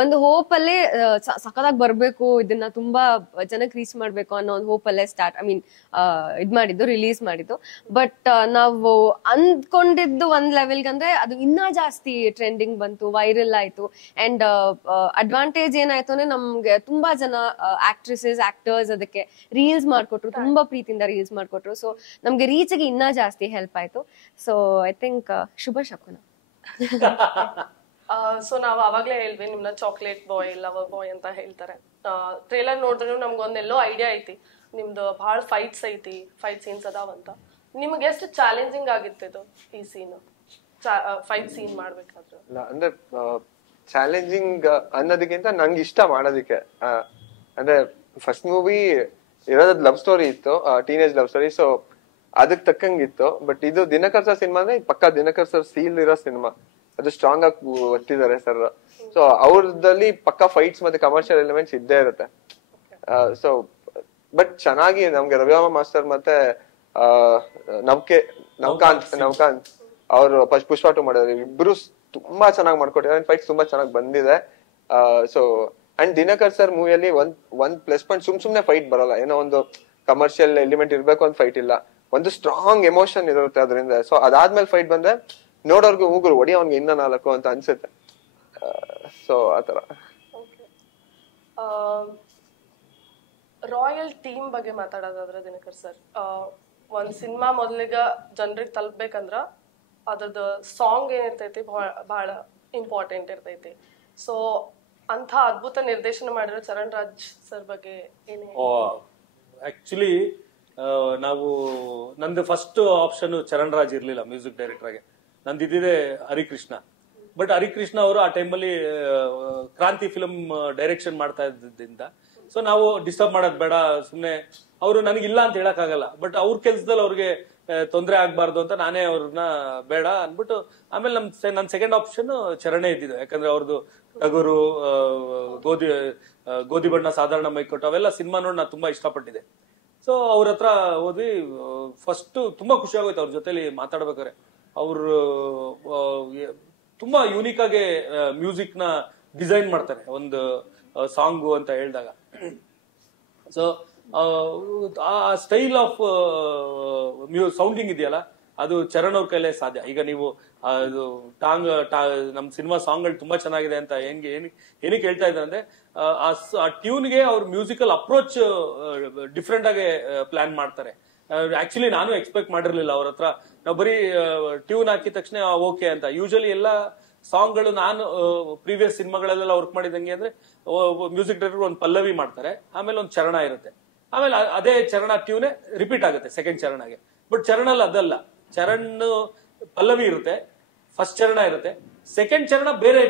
ಒಂದು ಹೋಪ್ ಅಲ್ಲೇ ಸಖತ್ತಾಗಿ ಬರ್ಬೇಕು, ಇದನ್ನ ತುಂಬಾ ಜನಕ್ಕೆ ರೀಚ್ ಮಾಡ್ಬೇಕು ಅನ್ನೋ ಒಂದು ಹೋಪ್ ಅಲ್ಲೇ ರಿಲೀಸ್ ಮಾಡಿದ್ದು. ಬಟ್ ನಾವು ಅಂದ್ಕೊಂಡಿದ್ದು ಒಂದ್ ಲೆವೆಲ್ಗೆ ಅಂದ್ರೆ ಅದು ಇನ್ನೂ ಜಾಸ್ತಿ ಟ್ರೆಂಡಿಂಗ್ ಬಂತು, ವೈರಲ್ ಆಯ್ತು. ಅಂಡ್ ಅಡ್ವಾಂಟೇಜ್ ಏನಾಯ್ತು ಅಂದ್ರೆ ನಮ್ಗೆ ತುಂಬಾ ಜನ ಆಕ್ಟ್ರೆಸಸ್, ಆಕ್ಟರ್ಸ್ ಅದಕ್ಕೆ ರೀಲ್ಸ್ ಮಾಡ್ಕೊಟ್ರು, ತುಂಬಾ ಪ್ರೀತಿಯಿಂದ ರೀಲ್ಸ್ ಮಾಡ್ಕೊಟ್ರು. ಸೊ ನಮ್ಗೆ ರೀಚ್ಗೆ ಇನ್ನೂ ಜಾಸ್ತಿ ಹೆಲ್ಪ್ ಆಯ್ತು. ಸೊ ಐ ಥಿಂಕ್ ಶುಭ ಶಕುನ. ಸೊ ನಾವ್ ಅವಾಗ್ಲೇ ಹೇಳ್ವಿ ನಿಮ್ನ ಚಾಕ್ಲೇಟ್ ಬಾಯ್, ಲವರ್ ಬಾಯ್ ಅಂತ ಹೇಳ್ತಾರೆ. ಟ್ರೇಲರ್ ನೋಡಿದ್ರೆ ನಮ್ಗೊಂದೆಲ್ಲೋ ಐಡಿಯಾ ಐತಿ ನಿಮ್ದು ಬಹಳ ಫೈಟ್ ಸೀನ್ಸ್ ಅದಾವಂತ. ನಿಮ್ಗೆ ಎಷ್ಟು ಚಾಲೆಂಜಿಂಗ್ ಆಗಿತ್ತು ಈ ಸೀನ್, ಫೈಟ್ ಸೀನ್ ಮಾಡ್ಬೇಕಾದ್ರೆ? ಅಂದ್ರೆ ಚಾಲೆಂಜಿಂಗ್ ಅನ್ನೋದಕ್ಕಿಂತ ನಂಗೆ ಇಷ್ಟ ಮಾಡೋದಕ್ಕೆ. ಅಂದ್ರೆ ಫಸ್ಟ್ ಮೂವಿ ಇರೋದ್ ಲವ್ ಸ್ಟೋರಿ ಇತ್ತು, ಟೀನೇಜ್ ಲವ್ ಸ್ಟೋರಿ. ಸೊ ಅದಕ್ ತಕ್ಕಂಗಿತ್ತು. ಬಟ್ ಇದು ದಿನಕರ್ ಸರ್ ಸಿನಿಮಾ ಅಂದ್ರೆ ಪಕ್ಕಾ ದಿನಕರ್ ಸರ್ ಸೀಲ್ ಇರೋ ಸಿನಿಮಾ. ಅದು ಸ್ಟ್ರಾಂಗ್ ಆಗಿ ಒತ್ತಿದ್ದಾರೆ ಸರ್. ಸೊ ಅವ್ರದಲ್ಲಿ ಪಕ್ಕಾ ಫೈಟ್ಸ್ ಮತ್ತೆ ಕಮರ್ಷಿಯಲ್ ಎಲಿಮೆಂಟ್ಸ್ ಇದ್ದೇ ಇರುತ್ತೆ. ಸೊ ಬಟ್ ಚೆನ್ನಾಗಿ ನಮ್ಗೆ ರವಿರಾಮ ಮಾಸ್ಟರ್ ಮತ್ತೆ ನವಕಾಂತ್ ಅವರು ಪುಷ್ಪ 2 ಮಾಡಿದ್ರು. ಇಬ್ರು ತುಂಬಾ ಚೆನ್ನಾಗಿ ಮಾಡ್ಕೊಟ್ಟಿದ್ದಾರೆ. ಫೈಟ್ಸ್ ತುಂಬಾ ಚೆನ್ನಾಗಿ ಬಂದಿದೆ. ಸೊ ಅಂಡ್ ದಿನಕರ್ ಸರ್ ಮೂವಿಯಲ್ಲಿ ಒಂದ್ ಪ್ಲಸ್ ಪಾಯಿಂಟ್, ಸುಮ್ನೆ ಫೈಟ್ ಬರಲ್ಲ. ಏನೋ ಒಂದು ಕಮರ್ಷಿಯಲ್ ಎಲಿಮೆಂಟ್ ಇರ್ಬೇಕು ಅಂತ ಫೈಟ್ ಇಲ್ಲ, ಒಂದು ಸ್ಟ್ರಾಂಗ್ ಎಮೋಷನ್ ಇರುತ್ತೆ ಅದರಿಂದ. ಸೊ ಅದಾದ್ಮೇಲೆ ಫೈಟ್ ಬಂದ್ರೆ ನೋಡೋರ್ಗು ಹೋಗ್ರು ಒಡಿ ಅವ್ನಿಗೆ ಇನ್ನ 4 ಅಂತ ಅನ್ಸುತ್ತೆ. ಸೊ ಆತರ. ರಾಯಲ್ ಟೀಮ್ ಬಗ್ಗೆ ಮಾತಾಡೋದಾದ್ರೆ ದಿನಕರ್ ಸರ್, ಒಂದ್ ಸಿನಿಮಾ ಮೊದಲಿಗ ಜನರಿಗೆ ತಲುಪ್ಬೇಕಂದ್ರ ಅದ್ರದ್ದು ಸಾಂಗ್ ಏನಿರ್ತೈತಿ ಬಹಳ ಇಂಪಾರ್ಟೆಂಟ್ ಇರ್ತೈತಿ. ಸೊ ಅಂತ ಅದ್ಭುತ ನಿರ್ದೇಶನ ಮಾಡಿರೋ ಚರಣ್ ರಾಜ್ ಸರ್ ಬಗ್ಗೆ ಏನ್ ಆಕ್ಚುಲಿ ನಾವು ನಂದು ಫಸ್ಟ್ ಆಪ್ಷನ್ ಚರಣ್ ರಾಜ್ ಇರ್ಲಿಲ್ಲ ಮ್ಯೂಸಿಕ್ ಡೈರೆಕ್ಟರ್ ಆಗಿ. ನಂದು ಇದ್ದಿದೆ ಹರಿಕೃಷ್ಣ. ಬಟ್ ಹರಿಕೃಷ್ಣ ಅವರು ಆ ಟೈಮಲ್ಲಿ ಕ್ರಾಂತಿ ಫಿಲ್ಮ್ ಡೈರೆಕ್ಷನ್ ಮಾಡ್ತಾ ಇದ್ದಿದ್ದರಿಂದ ಸೊ ನಾವು ಡಿಸ್ಟರ್ಬ್ ಮಾಡೋದ್ ಬೇಡ, ಸುಮ್ನೆ ಅವರು ನನಗಿಲ್ಲ ಅಂತ ಹೇಳಕ್ ಆಗಲ್ಲ, ಬಟ್ ಅವ್ರ ಕೆಲ್ಸದಲ್ಲಿ ಅವ್ರಿಗೆ ತೊಂದರೆ ಆಗ್ಬಾರ್ದು ಅಂತ ನಾನೇ ಅವ್ರನ್ನ ಬೇಡ ಅನ್ಬಿಟ್ಟು ಆಮೇಲೆ ನನ್ ಸೆಕೆಂಡ್ ಆಪ್ಷನ್ ಚರಣೆ ಇದ್ದಿದ್ದು. ಯಾಕಂದ್ರೆ ಅವ್ರದ್ದು ಟಗರು, ಗೋಧಿ ಬಣ್ಣ, ಸಾಧಾರಣ ಮೈಕೊಟ್ಟು ಅವೆಲ್ಲ ಸಿನಿಮಾ ನೋಡಿ ನಾನು ತುಂಬಾ ಇಷ್ಟಪಟ್ಟಿದ್ದೆ. ಸೊ ಅವ್ರ ಹತ್ರ ಹೋದ್ವಿ. ಫಸ್ಟ್ ತುಂಬಾ ಖುಷಿ ಆಗೋಯ್ತು ಅವ್ರ ಜೊತೆಲಿ ಮಾತಾಡ್ಬೇಕಾರೆ. ಅವರು ತುಂಬಾ ಯೂನಿಕ್ ಆಗಿ ಮ್ಯೂಸಿಕ್ ನ ಡಿಸೈನ್ ಮಾಡ್ತಾರೆ ಒಂದು ಸಾಂಗು ಅಂತ ಹೇಳಿದಾಗ. ಸೊ ಆ ಸ್ಟೈಲ್ ಆಫ್ ಸೌಂಡಿಂಗ್ ಇದೆಯಲ್ಲ, ಅದು ಚರಣ್ ಅವ್ರ ಕೈಲೇ ಸಾಧ್ಯ. ಈಗ ನೀವು ನಮ್ ಸಿನಿಮಾ ಸಾಂಗ್ಗಳು ತುಂಬಾ ಚೆನ್ನಾಗಿದೆ ಅಂತ ಏನಕ್ಕೆ ಹೇಳ್ತಾ ಇದ್ದಾರೆ ಅಂದ್ರೆ ಆ ಟ್ಯೂನ್ಗೆ ಅವ್ರ ಮ್ಯೂಸಿಕಲ್ ಅಪ್ರೋಚ್ ಡಿಫ್ರೆಂಟ್ ಆಗಿ ಪ್ಲಾನ್ ಮಾಡ್ತಾರೆ. ಆಕ್ಚುಲಿ ನಾನು ಎಕ್ಸ್ಪೆಕ್ಟ್ ಮಾಡಿರ್ಲಿಲ್ಲ ಅವ್ರ ಹತ್ರ. ನಾವು ಬರೀ ಟ್ಯೂನ್ ಹಾಕಿದ ತಕ್ಷಣ ಓಕೆ ಅಂತ. ಯೂಶಲಿ ಎಲ್ಲ ಸಾಂಗ್ಗಳು ನಾನು ಪ್ರೀವಿಯಸ್ ಸಿನಿಮಾಗಳೆಲ್ಲ ವರ್ಕ್ ಮಾಡಿದಂಗೆ ಅಂದ್ರೆ ಮ್ಯೂಸಿಕ್ ಡೈರೆಕ್ಟರ್ ಒಂದು ಪಲ್ಲವಿ ಮಾಡ್ತಾರೆ, ಆಮೇಲೆ ಒಂದು ಚರಣ ಇರುತ್ತೆ, ಆಮೇಲೆ ಅದೇ ಚರಣ ಟ್ಯೂನೇ ರಿಪೀಟ್ ಆಗುತ್ತೆ ಸೆಕೆಂಡ್ ಚರಣಗೆ. ಬಟ್ ಚರಣಲ್ಲಿ ಅದಲ್ಲ, ಚರಣ್ ಪಲ್ಲವಿ ಇರುತ್ತೆ, ಫಸ್ಟ್ ಚರಣ ಇರುತ್ತೆ, ಸೆಕೆಂಡ್ ಚರಣ ಬೇರೆ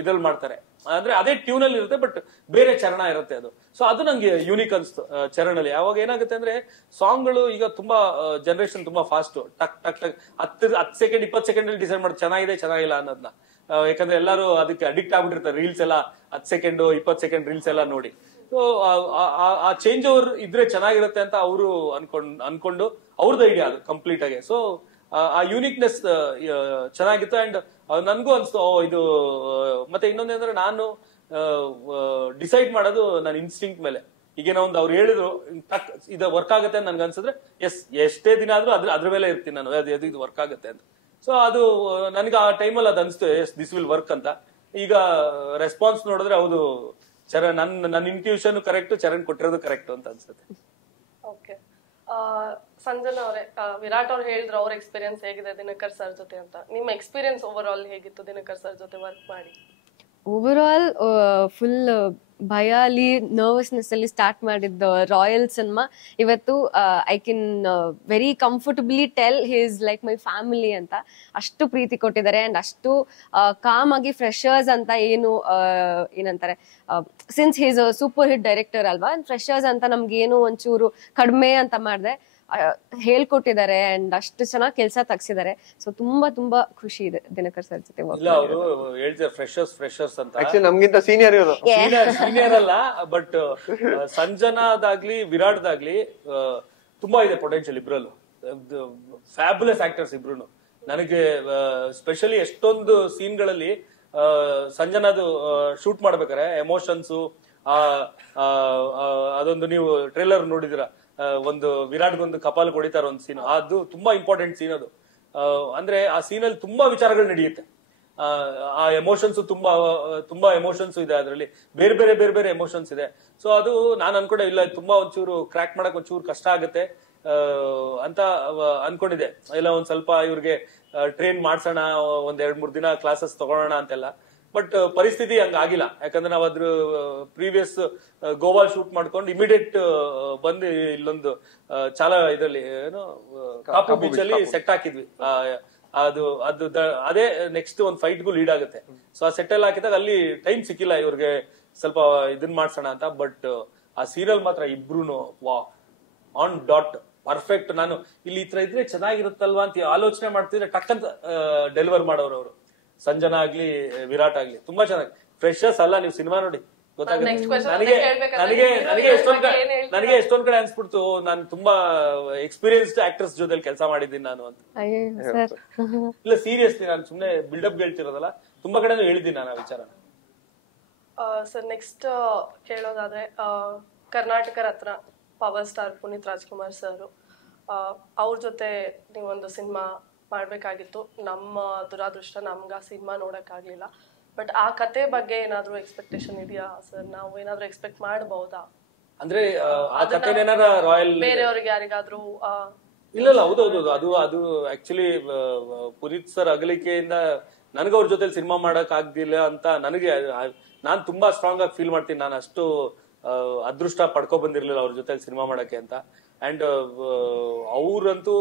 ಇದ್ರಲ್ಲಿ ಮಾಡ್ತಾರೆ. ಅಂದ್ರೆ ಅದೇ ಟ್ಯೂನ್ ಅಲ್ಲಿ ಇರುತ್ತೆ ಬಟ್ ಬೇರೆ ಚರಣ ಇರುತ್ತೆ ಅದು. ಸೊ ಅದು ನಂಗೆ ಯೂನಿಕ್ ಅನ್ಸ್ತು ಚರಣಲ್ಲಿ. ಯಾವಾಗ ಏನಾಗುತ್ತೆ ಅಂದ್ರೆ ಸಾಂಗ್ಗಳು ಈಗ ತುಂಬಾ ಜನರೇಷನ್ ತುಂಬಾ ಫಾಸ್ಟ್, ಟಕ್ ಟಕ್ ಟಕ್ 10 ಸೆಕೆಂಡ್ 20 ಸೆಕೆಂಡ್ ಅಲ್ಲಿ ಡಿಸೈಡ್ ಮಾಡಿ ಚೆನ್ನಾಗಿಲ್ಲ ಅನ್ನೋದನ್ನ. ಯಾಕಂದ್ರೆ ಎಲ್ಲರೂ ಅದಕ್ಕೆ ಅಡಿಕ್ಟ್ ಆಗ್ಬಿಟ್ಟಿರ್ತಾರೆ. ರೀಲ್ಸ್ ಎಲ್ಲ 10 ಸೆಕೆಂಡ್ 20 ಸೆಕೆಂಡ್ ರೀಲ್ಸ್ ಎಲ್ಲ ನೋಡಿ. ಸೊ ಆ ಚೇಂಜ್ ಓವರ್ ಇದ್ರೆ ಚೆನ್ನಾಗಿರುತ್ತೆ ಅಂತ ಅವರು ಅನ್ಕೊಂಡು ಅವ್ರದ್ದು ಐಡಿಯಾ ಅದು ಕಂಪ್ಲೀಟ್ ಆಗಿ. ಸೊ ಆ ಯೂನಿಕ್ನೆಸ್ ಚೆನ್ನಾಗಿತ್ತು. ಅಂಡ್ ನನ್ಗೂ ಅನ್ಸ್ತು ಇದು. ಮತ್ತೆ ಇನ್ನೊಂದೇಂದ್ರೆ ನಾನು ಡಿಸೈಡ್ ಮಾಡೋದು ನನ್ನ ಇನ್ಸ್ಟಿಂಕ್ಟ್ ಮೇಲೆ. ಈಗೇನೋ ಒಂದು ಅವ್ರು ಹೇಳಿದ್ರು ಇದು ವರ್ಕ್ ಆಗುತ್ತೆ ಅಂತ ನನ್ಗೆ ಅನ್ಸಿದ್ರೆ ಎಷ್ಟೇ ದಿನ ಆದ್ರೂ ಅದ್ರ ಮೇಲೆ ಇರ್ತೀನಿ ನಾನು, ಇದು ವರ್ಕ್ ಆಗುತ್ತೆ ಅಂತ. ಸೊ ಅದು ನನ್ಗೆ ಆ ಟೈಮಲ್ಲಿ ಅದು ಅನ್ಸ್ತು ದಿಸ್ ವಿಲ್ ವರ್ಕ್ ಅಂತ. ಈಗ ರೆಸ್ಪಾನ್ಸ್ ನೋಡಿದ್ರೆ ಹೌದು, ನನ್ನ ಇನ್ಟ್ಯೂಷನ್ ಕರೆಕ್ಟ್, ಚರಣ್ ಕೊಟ್ಟಿರೋದು ಕರೆಕ್ಟ್ ಅಂತ ಅನ್ಸುತ್ತೆ. ಓಕೆ, ಸಂಜನಾ ಅವರೇ, ವಿರಾಟ್ ಅವ್ರು ಹೇಳಿದ್ರು ಅವ್ರ ಎಕ್ಸ್ಪೀರಿಯನ್ಸ್ ಹೇಗಿದೆ ದಿನಕರ್ ಸರ್ ಜೊತೆ ಅಂತ. ನಿಮ್ಮ ಎಕ್ಸ್ಪೀರಿಯನ್ಸ್ ಓವರ್ ಆಲ್ ಹೇಗಿತ್ತು ದಿನಕರ್ ಸರ್ ಜೊತೆ ವರ್ಕ್ ಮಾಡಿ? ಓವರ್ ಆಲ್ ಫುಲ್ ಭಯ ಅಲ್ಲಿ ನರ್ವಸ್ನೆಸ್ ಅಲ್ಲಿ ಸ್ಟಾರ್ಟ್ ಮಾಡಿದ್ದ ರಾಯಲ್ ಸಿನಿಮಾ ಇವತ್ತು I can very ಕಂಫರ್ಟಬ್ಲಿ tell he is like my family ಅಂತ. ಅಷ್ಟು ಪ್ರೀತಿ ಕೊಟ್ಟಿದ್ದಾರೆ. ಅಂಡ್ ಅಷ್ಟು ಕಾಮ್ ಆಗಿ ಫ್ರೆಶರ್ಸ್ ಅಂತ ಏನಂತಾರೆ, since he is a super hit director ಅಲ್ವಾ, ಫ್ರೆಶರ್ಸ್ ಅಂತ ನಮ್ಗೆ ಏನು ಒಂಚೂರು ಕಡಿಮೆ ಅಂತ ಮಾಡಿದೆ ಹೇಳ್ಕೊಟ್ಟಿದ್ದಾರೆ. ಅಂಡ್ ಅಷ್ಟು ಚೆನ್ನಾಗಿ ಕೆಲಸ ತಗ್ಸಿದ್ದಾರೆ. ಸೊ ತುಂಬಾ ತುಂಬಾ ಖುಷಿ ಇದೆ ದಿನಕರ್ ಸರ್ ಜೊತೆ. ಅವರು ಹೇಳ್ತಾರೆ ಫ್ರೆಶರ್ಸ್ ಅಂತ, ನಮ್ಗಿಂತ ಸೀನಿಯರ್ ಇವರು. ಸೀನಿಯರ್ ಅಲ್ಲ, ಬಟ್ ಸಂಜನಾದಾಗ್ಲಿ ವಿರಾಟ್ದಾಗ್ಲಿ ತುಂಬಾ ಇದೆ ಪೊಟೆನ್ಶಿಯಲ್. ಇಬ್ರಲ್ಲೂ ಫ್ಯಾಬುಲಸ್ ಆಕ್ಟರ್ಸ್ ಇಬ್ರು. ನನಗೆ ಸ್ಪೆಷಲಿ ಎಷ್ಟೊಂದು ಸೀನ್ಗಳಲ್ಲಿ ಸಂಜನಾದು ಶೂಟ್ ಮಾಡ್ಬೇಕಾರೆ ಎಮೋಷನ್ಸು, ಅದೊಂದು ನೀವು ಟ್ರೇಲರ್ ನೋಡಿದಿರ, ಒಂದು ವಿರಾಟ್ಗೊಂದು ಕಪಾಲ್ ಹೊಡಿತಾರ ಒಂದು ಸೀನ್, ಅದು ತುಂಬಾ ಇಂಪಾರ್ಟೆಂಟ್ ಸೀನ್ ಅದು. ಅಂದ್ರೆ ಆ ಸೀನಲ್ಲಿ ತುಂಬಾ ವಿಚಾರಗಳು ನಡೆಯುತ್ತೆ. ಆ ಎಮೋಷನ್ಸ್ ತುಂಬಾ ಎಮೋಷನ್ಸ್ ಇದೆ ಅದರಲ್ಲಿ, ಬೇರೆ ಬೇರೆ ಎಮೋಷನ್ಸ್ ಇದೆ. ಸೊ ಅದು ನಾನು ಅನ್ಕೊಂಡೆ ಇಲ್ಲ ತುಂಬಾ ಒಂಚೂರು ಕ್ರ್ಯಾಕ್ ಮಾಡಕ್ ಒಂಚೂರು ಕಷ್ಟ ಆಗುತ್ತೆ ಅಂತ ಅನ್ಕೊಂಡಿದ್ದೆ. ಇಲ್ಲ ಒಂದ್ ಸ್ವಲ್ಪ ಇವ್ರಿಗೆ ಟ್ರೈನ್ ಮಾಡ್ಸೋಣ, ಒಂದ್ 2-3 ದಿನ ಕ್ಲಾಸಸ್ ತಗೊಳ್ಳೋಣ ಅಂತೆಲ್ಲ. ಬಟ್ ಪರಿಸ್ಥಿತಿ ಹಂಗಾಗಿಲ್ಲ. ಯಾಕಂದ್ರೆ ನಾವ್ ಅದ್ರ ಪ್ರೀವಿಯಸ್ ಗೋವಾ ಶೂಟ್ ಮಾಡ್ಕೊಂಡು ಇಮಿಡಿಯೇಟ್ ಬಂದು ಇಲ್ಲೊಂದು ಚಾಲ ಇದರಲ್ಲಿ ಏನೋ ಕಾಪು ಬೀಚ್ ಅಲ್ಲಿ ಸೆಟ್ ಹಾಕಿದ್ವಿ ಅದೇ ನೆಕ್ಸ್ಟ್ ಒಂದು ಫೈಟ್ಗೂ ಲೀಡ್ ಆಗುತ್ತೆ. ಸೊ ಆ ಸೆಟಲ್ ಹಾಕಿದಾಗ ಅಲ್ಲಿ ಟೈಮ್ ಸಿಕ್ಕಿಲ್ಲ ಇವ್ರಿಗೆ ಸ್ವಲ್ಪ ಇದನ್ ಮಾಡ್ಸೋಣ ಅಂತ. ಬಟ್ ಆ ಸೀರಿಯಲ್ ಮಾತ್ರ ಇಬ್ರು ವಾ ಆನ್ ಡಾಟ್ ಪರ್ಫೆಕ್ಟ್. ನಾನು ಇಲ್ಲಿ ಈ ತರ ಇದ್ರೆ ಚೆನ್ನಾಗಿರುತ್ತಲ್ವಾ ಅಂತ ಆಲೋಚನೆ ಮಾಡ್ತಿದ್ರೆ ಟಕ್ ಅಂತ ಡೆಲಿವರ್ ಮಾಡೋರು ಅವರು. ಸಂಜನಾ ಆಗ್ಲಿ ವಿರಾಟ್ ಆಗ್ಲಿ ತುಂಬಾ ಚೆನ್ನಾಗಿ ಫ್ರೆಶರ್ಸ್ ಅಲ್ಲ. ನೀವು ಸಿನಿಮಾ ನೋಡಿ ಗೊತ್ತಾಗುತ್ತೆ. ನನಗೆ ಎಷ್ಟೊಂದ್ ಕಡೆ ಅನ್ಸ್ಬಿಡ್ತು ನಾನು ತುಂಬಾ ಎಕ್ಸ್ಪೀರಿಯನ್ಸ್ಡ್ ಆಕ್ಟರ್ಸ್ ಜೊತೆ ಕೆಲಸ ಮಾಡಿದ್ದೀನಿ ನಾನು ಅಂತ. ಇಲ್ಲ ಸೀರಿಯಸ್ಲಿ ನಾನು ಸುಮ್ನೆ ಬಿಲ್ಡಪ್ ಹೇಳ್ತಿರೋದಲ್ಲ, ತುಂಬಾ ಕಡೆ ಹೇಳಿದ್ದೀನಿ ನಾನು ಆ ವಿಚಾರ. ಸರ್ ನೆಕ್ಸ್ಟ್ ಕೇಳೋದಾದ್ರೆ Karnataka Ratna power star Puneeth Rajkumar sir, ಅವ್ರ ಜೊತೆ ನೀವೊಂದು ಸಿನಿಮಾ ಮಾಡ್ಬೇಕಾಗಿತ್ತು. ನಮ್ಮ ದುರಾದೃಷ್ಟ ನಮ್ಗ ಸಿನಿಮಾ ನೋಡಕ್ ಆಗ್ಲಿಲ್ಲ. ಬಟ್ ಆ ಕತೆ ಬಗ್ಗೆ ಏನಾದ್ರು ಎಕ್ಸ್ಪೆಕ್ಟೇಷನ್ ಇದೆಯಾ ಸರ್? ನಾವು ಏನಾದ್ರು ಎಕ್ಸ್ಪೆಕ್ಟ್ ಮಾಡಬಹುದಾ? ಅಂದ್ರೆ ಆ ಕತೆ ಏನಾರ ರಾಯಲ್ ಬೇರೆಯವ್ರಿಗೆ ಯಾರಿಗಾದ್ರೂ? ಇಲ್ಲ ಹೌದೌದು. ಅದು ಆಕ್ಚುಲಿ ಪುನೀತ್ ಸರ್ ಅಗಲಿಕೆಯಿಂದ ನನಗೆ ಅವ್ರ ಜೊತೆ ಸಿನಿಮಾ ಮಾಡಕ್ ಆಗ್ದಿಲ್ಲ ಅಂತ ನಾನ್ ತುಂಬಾ ಸ್ಟ್ರಾಂಗ್ ಆಗಿ ಫೀಲ್ ಮಾಡ್ತೀನಿ. ನಾನು ಅಷ್ಟು ಅದೃಷ್ಟ ಪಡ್ಕೊ ಬಂದಿರ್ಲಿಲ್ಲ ಅವ್ರ ಜೊತೆ ಸಿನಿಮಾ ಮಾಡಕ್ಕೆ ಅಂತ. ಅಂಡ್ ಅವ್ರಂತೂ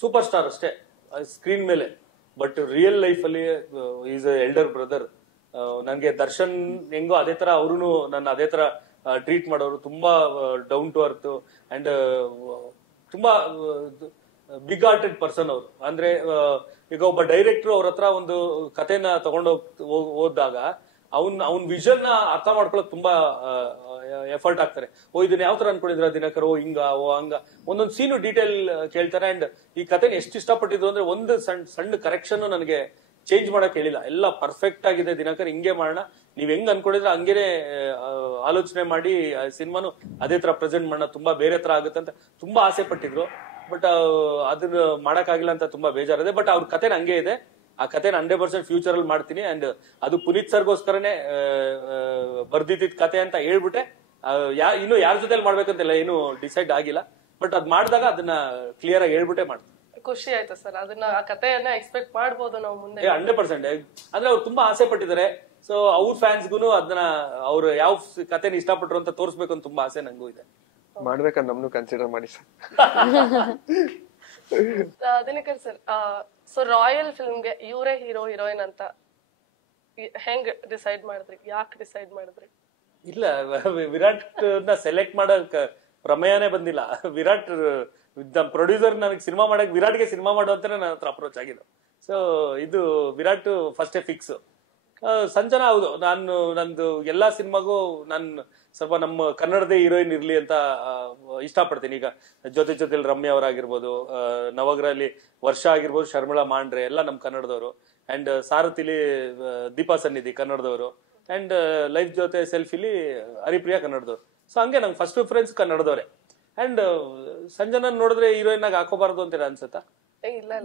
ಸೂಪರ್ ಸ್ಟಾರ್ ಅಷ್ಟೇ ಸ್ಕ್ರೀನ್ ಮೇಲೆ, ಬಟ್ ರಿಯಲ್ ಲೈಫ್ ಅಲ್ಲಿ ಈಸ್ ಎಲ್ಡರ್ ಬ್ರದರ್. ನನ್ಗೆ ದರ್ಶನ್ ಹೆಂಗೋ ಅದೇ ತರ ಅವ್ರು ನನ್ನ ಅದೇ ತರ ಟ್ರೀಟ್ ಮಾಡೋರು. ತುಂಬಾ ಡೌನ್ ಟು ಅರ್ತ್ ಅಂಡ್ ತುಂಬಾ ಬಿಗ್ ಹಾರ್ಟೆಡ್ ಪರ್ಸನ್ ಅವರು. ಅಂದ್ರೆ ಈಗ ಒಬ್ಬ ಡೈರೆಕ್ಟರ್ ಅವ್ರ ಹತ್ರ ಒಂದು ಕಥೆನ ತಗೊಂಡು ಓದಿದಾಗ ಅವ್ನ್ ವಿಷನ್ ನ ಅರ್ಥ ಮಾಡ್ಕೊಳಕ್ ತುಂಬಾ ಎಫರ್ಟ್ ಆಗ್ತಾರೆ. ಇದನ್ನ ಯಾವ ತರ ಅನ್ಕೊಂಡಿದ್ರ ದಿನಕರ್, ಹಿಂಗ ಹಂಗ ಒಂದೊಂದು ಸೀನು ಡೀಟೇಲ್ ಕೇಳ್ತಾರೆ. ಅಂಡ್ ಈ ಕಥೆನ ಎಷ್ಟು ಇಷ್ಟಪಟ್ಟಿದ್ರು ಅಂದ್ರೆ ಒಂದು ಸಣ್ಣ ಕರೆಕ್ಷನ್ ನನಗೆ ಚೇಂಜ್ ಮಾಡಕ್ ಹೇಳಿಲ್ಲ. ಎಲ್ಲ ಪರ್ಫೆಕ್ಟ್ ಆಗಿದೆ ದಿನಕರ್, ಹಿಂಗೆ ಮಾಡೋಣ, ನೀವ್ ಹೆಂಗ್ ಅನ್ಕೊಂಡಿದ್ರೆ ಹಂಗೇನೆ ಆಲೋಚನೆ ಮಾಡಿ ಸಿನಿಮಾನು ಅದೇ ತರ ಪ್ರೆಸೆಂಟ್ ಮಾಡೋಣ, ತುಂಬಾ ಬೇರೆ ತರ ಆಗುತ್ತೆ ಅಂತ ತುಂಬಾ ಆಸೆ ಪಟ್ಟಿದ್ರು. ಬಟ್ ಅದನ್ನ ಮಾಡಕ್ ಆಗಿಲ್ಲ ಅಂತ ತುಂಬಾ ಬೇಜಾರಿದೆ. ಬಟ್ ಅವ್ರ ಕಥೆನ ಹಂಗೆ ಇದೆ. ಆ ಕಥೆನ 100% ಫ್ಯೂಚರ್ ಅಲ್ಲಿ ಮಾಡ್ತೀನಿ. ಅಂಡ್ ಅದು ಪುನೀತ್ ಸರ್ಗೋಸ್ಕರನೇ ಬರ್ದಿದ್ದ ಕತೆ ಅಂತ ಹೇಳ್ಬಿಟ್ಟೆ. ಇನ್ನು ಯಾರ ಜೊತೆ ಮಾಡ್ಬೇಕಂತಿಲ್ಲ, ಏನು ಡಿಸೈಡ್ ಆಗಿಲ್ಲ. ಬಟ್ ಅದ್ ಮಾಡಿದಾಗ ಅದನ್ನ ಕ್ಲಿಯರ್ ಆಗಿ ಹೇಳ್ಬಿಟ್ಟೆ ಮಾಡ್ತೀನಿ. ಖುಷಿ ಆಯ್ತು ಸರ್. ಅದನ್ನ ಆ ಕಥೆಯನ್ನ ಎಕ್ಸ್ಪೆಕ್ಟ್ ಮಾಡಬಹುದು ನಾವು ಮುಂದೆ. 100% ಅಂದ್ರೆ ಅವ್ರು ತುಂಬಾ ಆಸೆ ಪಟ್ಟಿದ್ದಾರೆ. ಸೊ ಅವ್ರ ಫ್ಯಾನ್ಸ್ಗೂ ಅದನ್ನ ಅವ್ರು ಯಾವ ಕಥೆನ ಇಷ್ಟಪಟ್ರು ಅಂತ ತೋರಿಸ್ಬೇಕು ಅಂತ ತುಂಬಾ ಆಸೆ ನಂಗೂ ಇದೆ. ಮಾಡ್ಬೇಕಂತ ನಮ್ನು ಕನ್ಸಿಡರ್ ಮಾಡಿ sir. Dinakar sir, so Royal ಫಿಲ್ಮ್ಗೆ ಇವರೇ ಹೀರೋ ಹೀರೋಯಿನ್ ಅಂತ ಹೆಂಗ್ ಡಿಸೈಡ್ ಮಾಡಿದ್ರಿ? ಯಾಕೆ ಡಿಸೈಡ್ ಮಾಡಿದ್ರಿ? ಇಲ್ಲ, ವಿರಾಟ್ ನ ಸೆಲೆಕ್ಟ್ ಮಾಡಕ್ ಪ್ರಮೇಯನೇ ಬಂದಿಲ್ಲ. ವಿರಾಟ್ ಪ್ರೊಡ್ಯೂಸರ್ ನನಗೆ ಸಿನಿಮಾ ಮಾಡಕ್ ವಿರಾಟ್ಗೆ ಸಿನಿಮಾ ಮಾಡು ಅಂತಾನೆ ನನ್ನ ಹತ್ರ ಅಪ್ರೋಚ್ ಆಗಿದ್ದು. ಸೊ ಇದು ವಿರಾಟ್ ಫಸ್ಟೇ ಫಿಕ್ಸ್. ಸಂಜನಾ ಹೌದು, ನಂದು ಎಲ್ಲಾ ಸಿನಿಮಾಗೂ ನಾನು ಸ್ವಲ್ಪ ನಮ್ಮ ಕನ್ನಡದೇ ಹೀರೋಯಿನ್ ಇರ್ಲಿ ಅಂತ ಇಷ್ಟಪಡ್ತೀನಿ. ಈಗ ಜೊತೆಲಿ ರಮ್ಯ ಅವರಾಗಿರ್ಬೋದು, ನವಗ್ರಹಲ್ಲಿ ವರ್ಷ ಆಗಿರ್ಬೋದು, ಶರ್ಮಿಳಾ ಮಾಂಡ್ರೆ ಎಲ್ಲ ನಮ್ ಕನ್ನಡದವರು. ಅಂಡ್ ಸಾರಥಿಲಿ ದೀಪಾ ಸನ್ನಿಧಿ ಕನ್ನಡದವರು. ಅಂಡ್ ಲೈಫ್ ಜೊತೆ ಸೆಲ್ಫಿಲಿ ಹರಿಪ್ರಿಯಾ ಕನ್ನಡದವ್ರು. ಸೊ ಹಂಗೆ ನಂಗೆ ಫಸ್ಟ್ ಪ್ರಿಫರೆನ್ಸ್ ಕನ್ನಡದವ್ರೆ. ಅಂಡ್ ಸಂಜನಾ ನೋಡಿದ್ರೆ ಹೀರೋಯಿನ್ ಆಗಿ ಹಾಕೋಬಾರ್ದು ಅಂತ ಅನ್ಸುತ್ತಾ?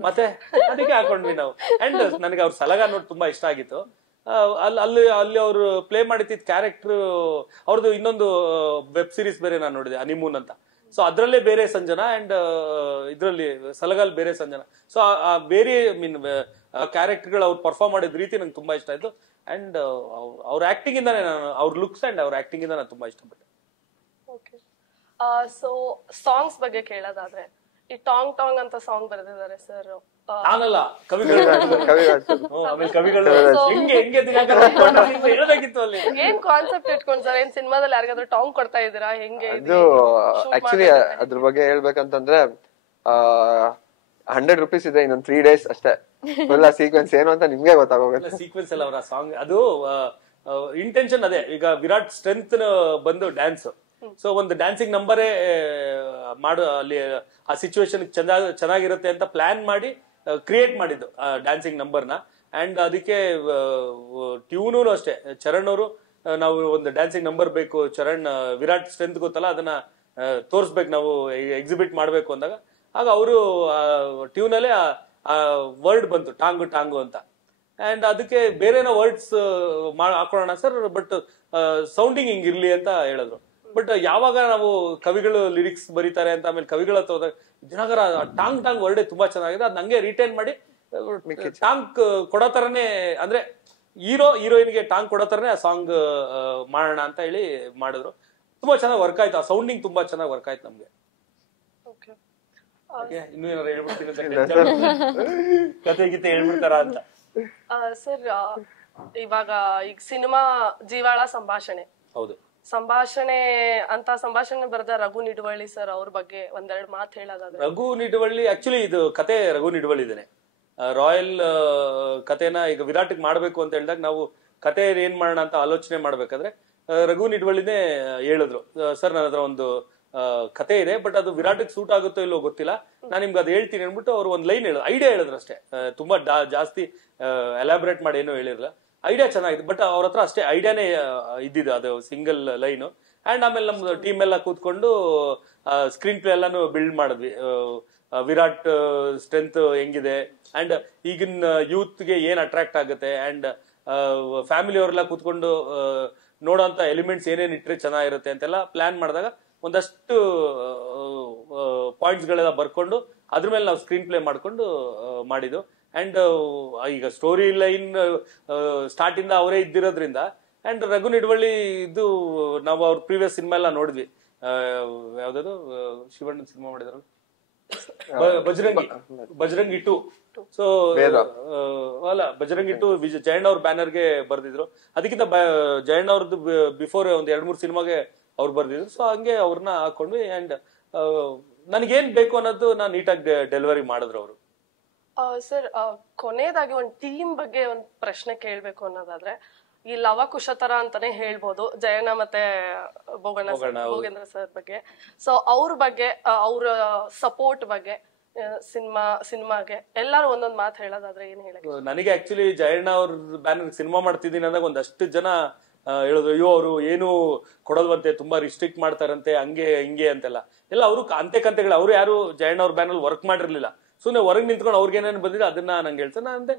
ಮತ್ತೆ ಅದಕ್ಕೆ ಹಾಕೊಂಡ್ವಿ ನಾವು. ಅಂಡ್ ನನಗೆ ಅವ್ರ ಸಲಗ ನೋಡಿ ತುಂಬಾ ಇಷ್ಟ ಆಗಿತ್ತು. ಅಲ್ಲಿ ಅವ್ರು ಪ್ಲೇ ಮಾಡಿದ್ದ ಕ್ಯಾರೆಕ್ಟರ್ ಅವ್ರದ್ದು ಇನ್ನೊಂದು ವೆಬ್ ಸೀರೀಸ್ ಬೇರೆ ನಾನು ನೋಡಿದೆ, ಹನಿಮೂನ್ ಅಂತ. ಸೊ ಅದ್ರಲ್ಲೇ ಬೇರೆ ಸಂಜನಾ ಅಂಡ್ ಇದ್ರಲ್ಲಿ ಸಲಗಾಲ್ ಬೇರೆ ಸಂಜನಾ. ಸೊ ಆ ಬೇರೆ ಕ್ಯಾರೆಕ್ಟರ್ಗಳು ಅವ್ರು ಪರ್ಫಾರ್ಮ್ ಮಾಡಿದ ರೀತಿ ನಂಗೆ ತುಂಬಾ ಇಷ್ಟ ಆಯ್ತು. ಅಂಡ್ ಅವ್ರ ಆಕ್ಟಿಂಗ್ ಇಂದಾನೆ ಅವ್ರ ಲುಕ್ಸ್ ಅಂಡ್ ಅವ್ರ ಆಕ್ಟಿಂಗ್ ಇಂದ ನಾನು ತುಂಬಾ ಇಷ್ಟಪಟ್ಟೆ. ಸೊ ಸಾಂಗ್ಸ್ ಬಗ್ಗೆ ಕೇಳೋದಾದ್ರೆ, ಈ ಟಾಂಗ್ ಟಾಂಗ್ ಅಂತ ಸಾಂಗ್ ಬರೆದಿದ್ದಾರೆ ಸರ್. ನಾನಲ್ಲ, ಕವಿಗಳು. ಏನ್ ಕಾನ್ಸೆಪ್ಟ್ ಇಟ್ಕೊಂಡ್ ಸರ್? ಏನ್ ಸಿನಿಮಾದಲ್ಲಿ ಯಾರಿಗಾದ್ರೂ ಟಾಂಗ್ ಕೊಡ್ತಾ ಇದೀರಾ? ಹೆಂಗೆ ಅದು ಆಕ್ಚುಲಿ ಅದ್ರ ಬಗ್ಗೆ ಹೇಳ್ಬೇಕಂತಂದ್ರೆ 100 ರೂಪೀಸ್ ಇದೆ, ಇನ್ನೊಂದು 3 days ಅಷ್ಟೇ. ಫುಲ್ ಆ ಸೀಕ್ವೆನ್ಸ್ ಏನು ಅಂತ ನಿಮ್ಗೆ ಗೊತ್ತಾಗೋಗುತ್ತೆ. ಸೀಕ್ವೆನ್ಸ್ ಅಲ್ಲ ಅವರ ಸಾಂಗ್, ಅದು ಇಂಟೆನ್ಷನ್ ಅದೇ. ಈಗ ವಿರಾಟ್ ಸ್ಟ್ರೆಂತ್ ಬಂದು ಡ್ಯಾನ್ಸ್. ಸೊ ಒಂದು ಡ್ಯಾನ್ಸಿಂಗ್ ನಂಬರೇ ಮಾಡು, ಅಲ್ಲಿ ಆ ಸಿಚುವೇಶನ್ ಚೆನ್ನಾಗಿರುತ್ತೆ ಅಂತ ಪ್ಲಾನ್ ಮಾಡಿ ಕ್ರಿಯೇಟ್ ಮಾಡಿದ್ದು ಆ ಡ್ಯಾನ್ಸಿಂಗ್ ನಂಬರ್ನ. ಅಂಡ್ ಅದಕ್ಕೆ ಟ್ಯೂನು ಅಷ್ಟೇ. ಚರಣ್ ಅವರು ನಾವು ಒಂದು ಡ್ಯಾನ್ಸಿಂಗ್ ನಂಬರ್ ಬೇಕು, ಚರಣ್ ವಿರಾಟ್ ಸ್ಟ್ರೆಂತ್ ಗೊತ್ತಲ್ಲ, ಅದನ್ನ ತೋರಿಸ್ಬೇಕು, ನಾವು ಎಕ್ಸಿಬಿಟ್ ಮಾಡ್ಬೇಕು ಅಂದಾಗ ಆಗ ಅವರು ಟ್ಯೂನ್ ಅಲ್ಲೇ ಆ ವರ್ಡ್ ಬಂತು, ಟಾಂಗು ಟಾಂಗು ಅಂತ. ಅಂಡ್ ಅದಕ್ಕೆ ಬೇರೆನೋ ವರ್ಡ್ಸ್ ಹಾಕೊಳ್ಳೋಣ ಸರ್, ಬಟ್ ಸೌಂಡಿಂಗ್ ಹಿಂಗಿರ್ಲಿ ಅಂತ ಹೇಳಿದ್ರು. ಬಟ್ ಯಾವಾಗ ನಾವು ಕವಿಗಳು ಲಿರಿಕ್ಸ್ ಬರೀತಾರೆ ಅಂತ ಆಮೇಲೆ ಕವಿಗಳ ಹತ್ರ ಹೋದಾಗ ದಿನಕರ ಟಾಂಗ್ ಟಾಂಗ್ ವರ್ಡೇ ತುಂಬಾ ಚೆನ್ನಾಗಿದೆ, ಅದ್ ನಂಗೆ ರಿಟೈನ್ ಮಾಡಿ ಟಾಂಗ್ ಕೊಡೋ ತರನೇ, ಅಂದ್ರೆ ಹೀರೋಯಿನ್ಗೆ ಟಾಂಗ್ ಕೊಡೋ ತರನೇ ಆ ಸಾಂಗ್ ಮಾಡೋಣ ಅಂತ ಹೇಳಿ ಮಾಡಿದ್ರು. ತುಂಬಾ ಚೆನ್ನಾಗಿ ವರ್ಕ್ ಆಯ್ತು. ಆ ಸೌಂಡಿಂಗ್ ತುಂಬಾ ಚೆನ್ನಾಗಿ ವರ್ಕ್ ಆಯ್ತು ನಮ್ಗೆ. ಇನ್ನು ಏನಾರು ಹೇಳ್ಬಿಡ್ತೀನಿ ಕತೆ ಗೀತೆ ಹೇಳ್ಬಿಡ್ತಾರ ಅಂತ. ಸರ್ ಇವಾಗ ಈಗ ಸಿನಿಮಾ ಜೀವಾಳ ಸಂಭಾಷಣೆ, ಹೌದು, ಸಂಭಾಷಣೆ ಅಂತ ಸಂಭಾಷಣೆ ಬರೆದ ರಘು ನಿಡುವಳ್ಳಿ ಸರ್ ಅವ್ರ ಬಗ್ಗೆ ಒಂದೆರಡು ಮಾತು ಹೇಳೋದಾದ್ರೆ. ರಘು ನಿಡುವಳ್ಳಿ ಆಕ್ಚುಲಿ ಇದು ಕತೆ ರಘು ನಿಡುವಳ್ಳಿ ಇದೇನೆ. ರಾಯಲ್ ಕತೆನ ಈಗ ವಿರಾಟ್ಗೆ ಮಾಡ್ಬೇಕು ಅಂತ ಹೇಳಿದಾಗ ನಾವು ಕತೆ ಏನ್ ಮಾಡೋಣ ಅಂತ ಆಲೋಚನೆ ಮಾಡ್ಬೇಕಾದ್ರೆ ರಘು ನಿಡುವಳ್ಳಿನೇ ಹೇಳಿದ್ರು, ಸರ್ ನನ್ನ ಹತ್ರ ಒಂದು ಕತೆ ಇದೆ, ಬಟ್ ಅದು ವಿರಾಟ್ಗೆ ಸೂಟ್ ಆಗುತ್ತೋ ಇಲ್ಲೋ ಗೊತ್ತಿಲ್ಲ, ನಾನು ನಿಮ್ಗೆ ಅದು ಹೇಳ್ತೀನಿ ಅಂದ್ಬಿಟ್ಟು ಅವ್ರು ಒಂದ್ ಲೈನ್ ಹೇಳಿದ್ರು, ಐಡಿಯಾ ಹೇಳಿದ್ರು ಅಷ್ಟೇ, ತುಂಬಾ ಜಾಸ್ತಿ ಎಲಾಬ್ರೇಟ್ ಮಾಡಿ ಏನೋ ಹೇಳಿರಲ್ಲ. ಐಡಿಯಾ ಚೆನ್ನಾಗಿದೆ, ಬಟ್ ಅವ್ರ ಹತ್ರ ಅಷ್ಟೇ ಐಡಿಯಾನೇ ಇದ್ದಿದ್ದು, ಅದು ಸಿಂಗಲ್ ಲೈನು. ಅಂಡ್ ಆಮೇಲೆ ನಮ್ದು ಟೀಮ್ ಎಲ್ಲ ಕೂತ್ಕೊಂಡು ಸ್ಕ್ರೀನ್ ಪ್ಲೇ ಎಲ್ಲಾನು ಬಿಲ್ಡ್ ಮಾಡಿದ್ವಿ. ವಿರಾಟ್ ಸ್ಟ್ರೆಂತ್ ಹೆಂಗಿದೆ ಅಂಡ್ ಈಗಿನ ಯೂತ್ಗೆ ಏನ್ ಅಟ್ರಾಕ್ಟ್ ಆಗುತ್ತೆ ಅಂಡ್ ಫ್ಯಾಮಿಲಿ ಅವರೆಲ್ಲ ಕೂತ್ಕೊಂಡು ನೋಡೋಂತ ಎಲಿಮೆಂಟ್ಸ್ ಏನೇನ್ ಇಟ್ರೆ ಚೆನ್ನಾಗಿರುತ್ತೆ ಅಂತೆಲ್ಲ ಪ್ಲಾನ್ ಮಾಡಿದಾಗ ಒಂದಷ್ಟು ಪಾಯಿಂಟ್ಸ್ ಗಳೆಲ್ಲ ಬರ್ಕೊಂಡು ಅದ್ರ ಮೇಲೆ ನಾವು ಸ್ಕ್ರೀನ್ ಪ್ಲೇ ಮಾಡ್ಕೊಂಡು ಮಾಡಿದ್ದು. ಅಂಡ್ ಈಗ ಸ್ಟೋರಿ ಲೈನ್ ಸ್ಟಾರ್ಟ್ ಇಂದ ಅವರೇ ಇದ್ದಿರೋದ್ರಿಂದ ಅಂಡ್ ರಘು ನಿಡುವಳ್ಳಿ ಇದು ನಾವು ಅವ್ರ ಪ್ರೀವಿಯಸ್ ಸಿನಿಮಾ ಎಲ್ಲ ನೋಡಿದ್ವಿ. ಯಾವ್ದು ಶಿವಣ್ಣನ್ ಸಿನಿಮಾ ಮಾಡಿದ್ರು ಬಜರಂಗಿ 2. ಸೊ ಅಲ್ಲ ಬಜರಂಗಿ 2 ಜಯಣ್ಣ ಅವ್ರ ಬ್ಯಾನರ್ಗೆ ಬರ್ದಿದ್ರು. ಅದಕ್ಕಿಂತ ಜಯಣ್ಣ ಅವ್ರದ್ದು ಬಿಫೋರ್ ಒಂದ್ 2-3 ಸಿನಿಮಾಗೆ ಅವ್ರು ಬರ್ದಿದ್ರು. ಸೊ ಹಂಗೆ ಅವ್ರನ್ನ ಹಾಕೊಂಡ್ವಿ ಅಂಡ್ ನನಗೇನ್ ಬೇಕು ಅನ್ನೋದು ನಾನು ನೀಟಾಗಿ ಡೆಲಿವರಿ ಮಾಡಿದ್ರು ಅವರು. ಸರ್ ಕೊನೆಯದಾಗಿ ಒಂದ್ ಟೀಮ್ ಬಗ್ಗೆ ಒಂದ್ ಪ್ರಶ್ನೆ ಕೇಳ್ಬೇಕು ಅನ್ನೋದಾದ್ರೆ, ಈ ಲವಕುಶತರ ಅಂತಾನೆ ಹೇಳ್ಬೋದು ಜಯಣ್ಣ ಮತ್ತೆ ಭೋಗೇಂದ್ರ ಸರ್ ಬಗ್ಗೆ. ಸೊ ಅವ್ರ ಬಗ್ಗೆ, ಅವ್ರ ಸಪೋರ್ಟ್ ಬಗ್ಗೆ, ಸಿನಿಮಾಗೆ ಎಲ್ಲಾರು ಒಂದೊಂದ್ ಮಾತು ಹೇಳೋದಾದ್ರೆ ಏನ್ ಹೇಳಕ್? ನನಗೆ ಆಕ್ಚುಲಿ ಜಯಣ್ಣ ಅವ್ರ ಬ್ಯಾನರ್ ಸಿನಿಮಾ ಮಾಡ್ತಿದ್ದೀನಿ ಅಂದಾಗ ಒಂದಷ್ಟು ಜನ ಹೇಳಿದ್ರು, ಅಯ್ಯೋ ಅವರು ಏನು ಕೊಡಲ್ವಂತೆ, ತುಂಬಾ ರಿಸ್ಟ್ರಿಕ್ಟ್ ಮಾಡ್ತಾರಂತೆ, ಹಂಗೆ ಹಿಂಗೆ ಅಂತೆಲ್ಲ. ಎಲ್ಲ ಅವರು ಕಂತೆಗಳು, ಅವ್ರು ಯಾರು ಜಯಣ್ಣ ಅವ್ರ ಬ್ಯಾನರ್ ವರ್ಕ್ ಮಾಡಿರ್ಲಿಲ್ಲ. ಸುಮ್ಮನೆ ಹೊರಗೆ ನಿಂತ್ಕೊಂಡು ಅವ್ರಿಗೆ ಏನೇನು ಬಂದಿದೆ ಅದನ್ನ ನಂಗೆ ಹೇಳ್ತಾರೆ.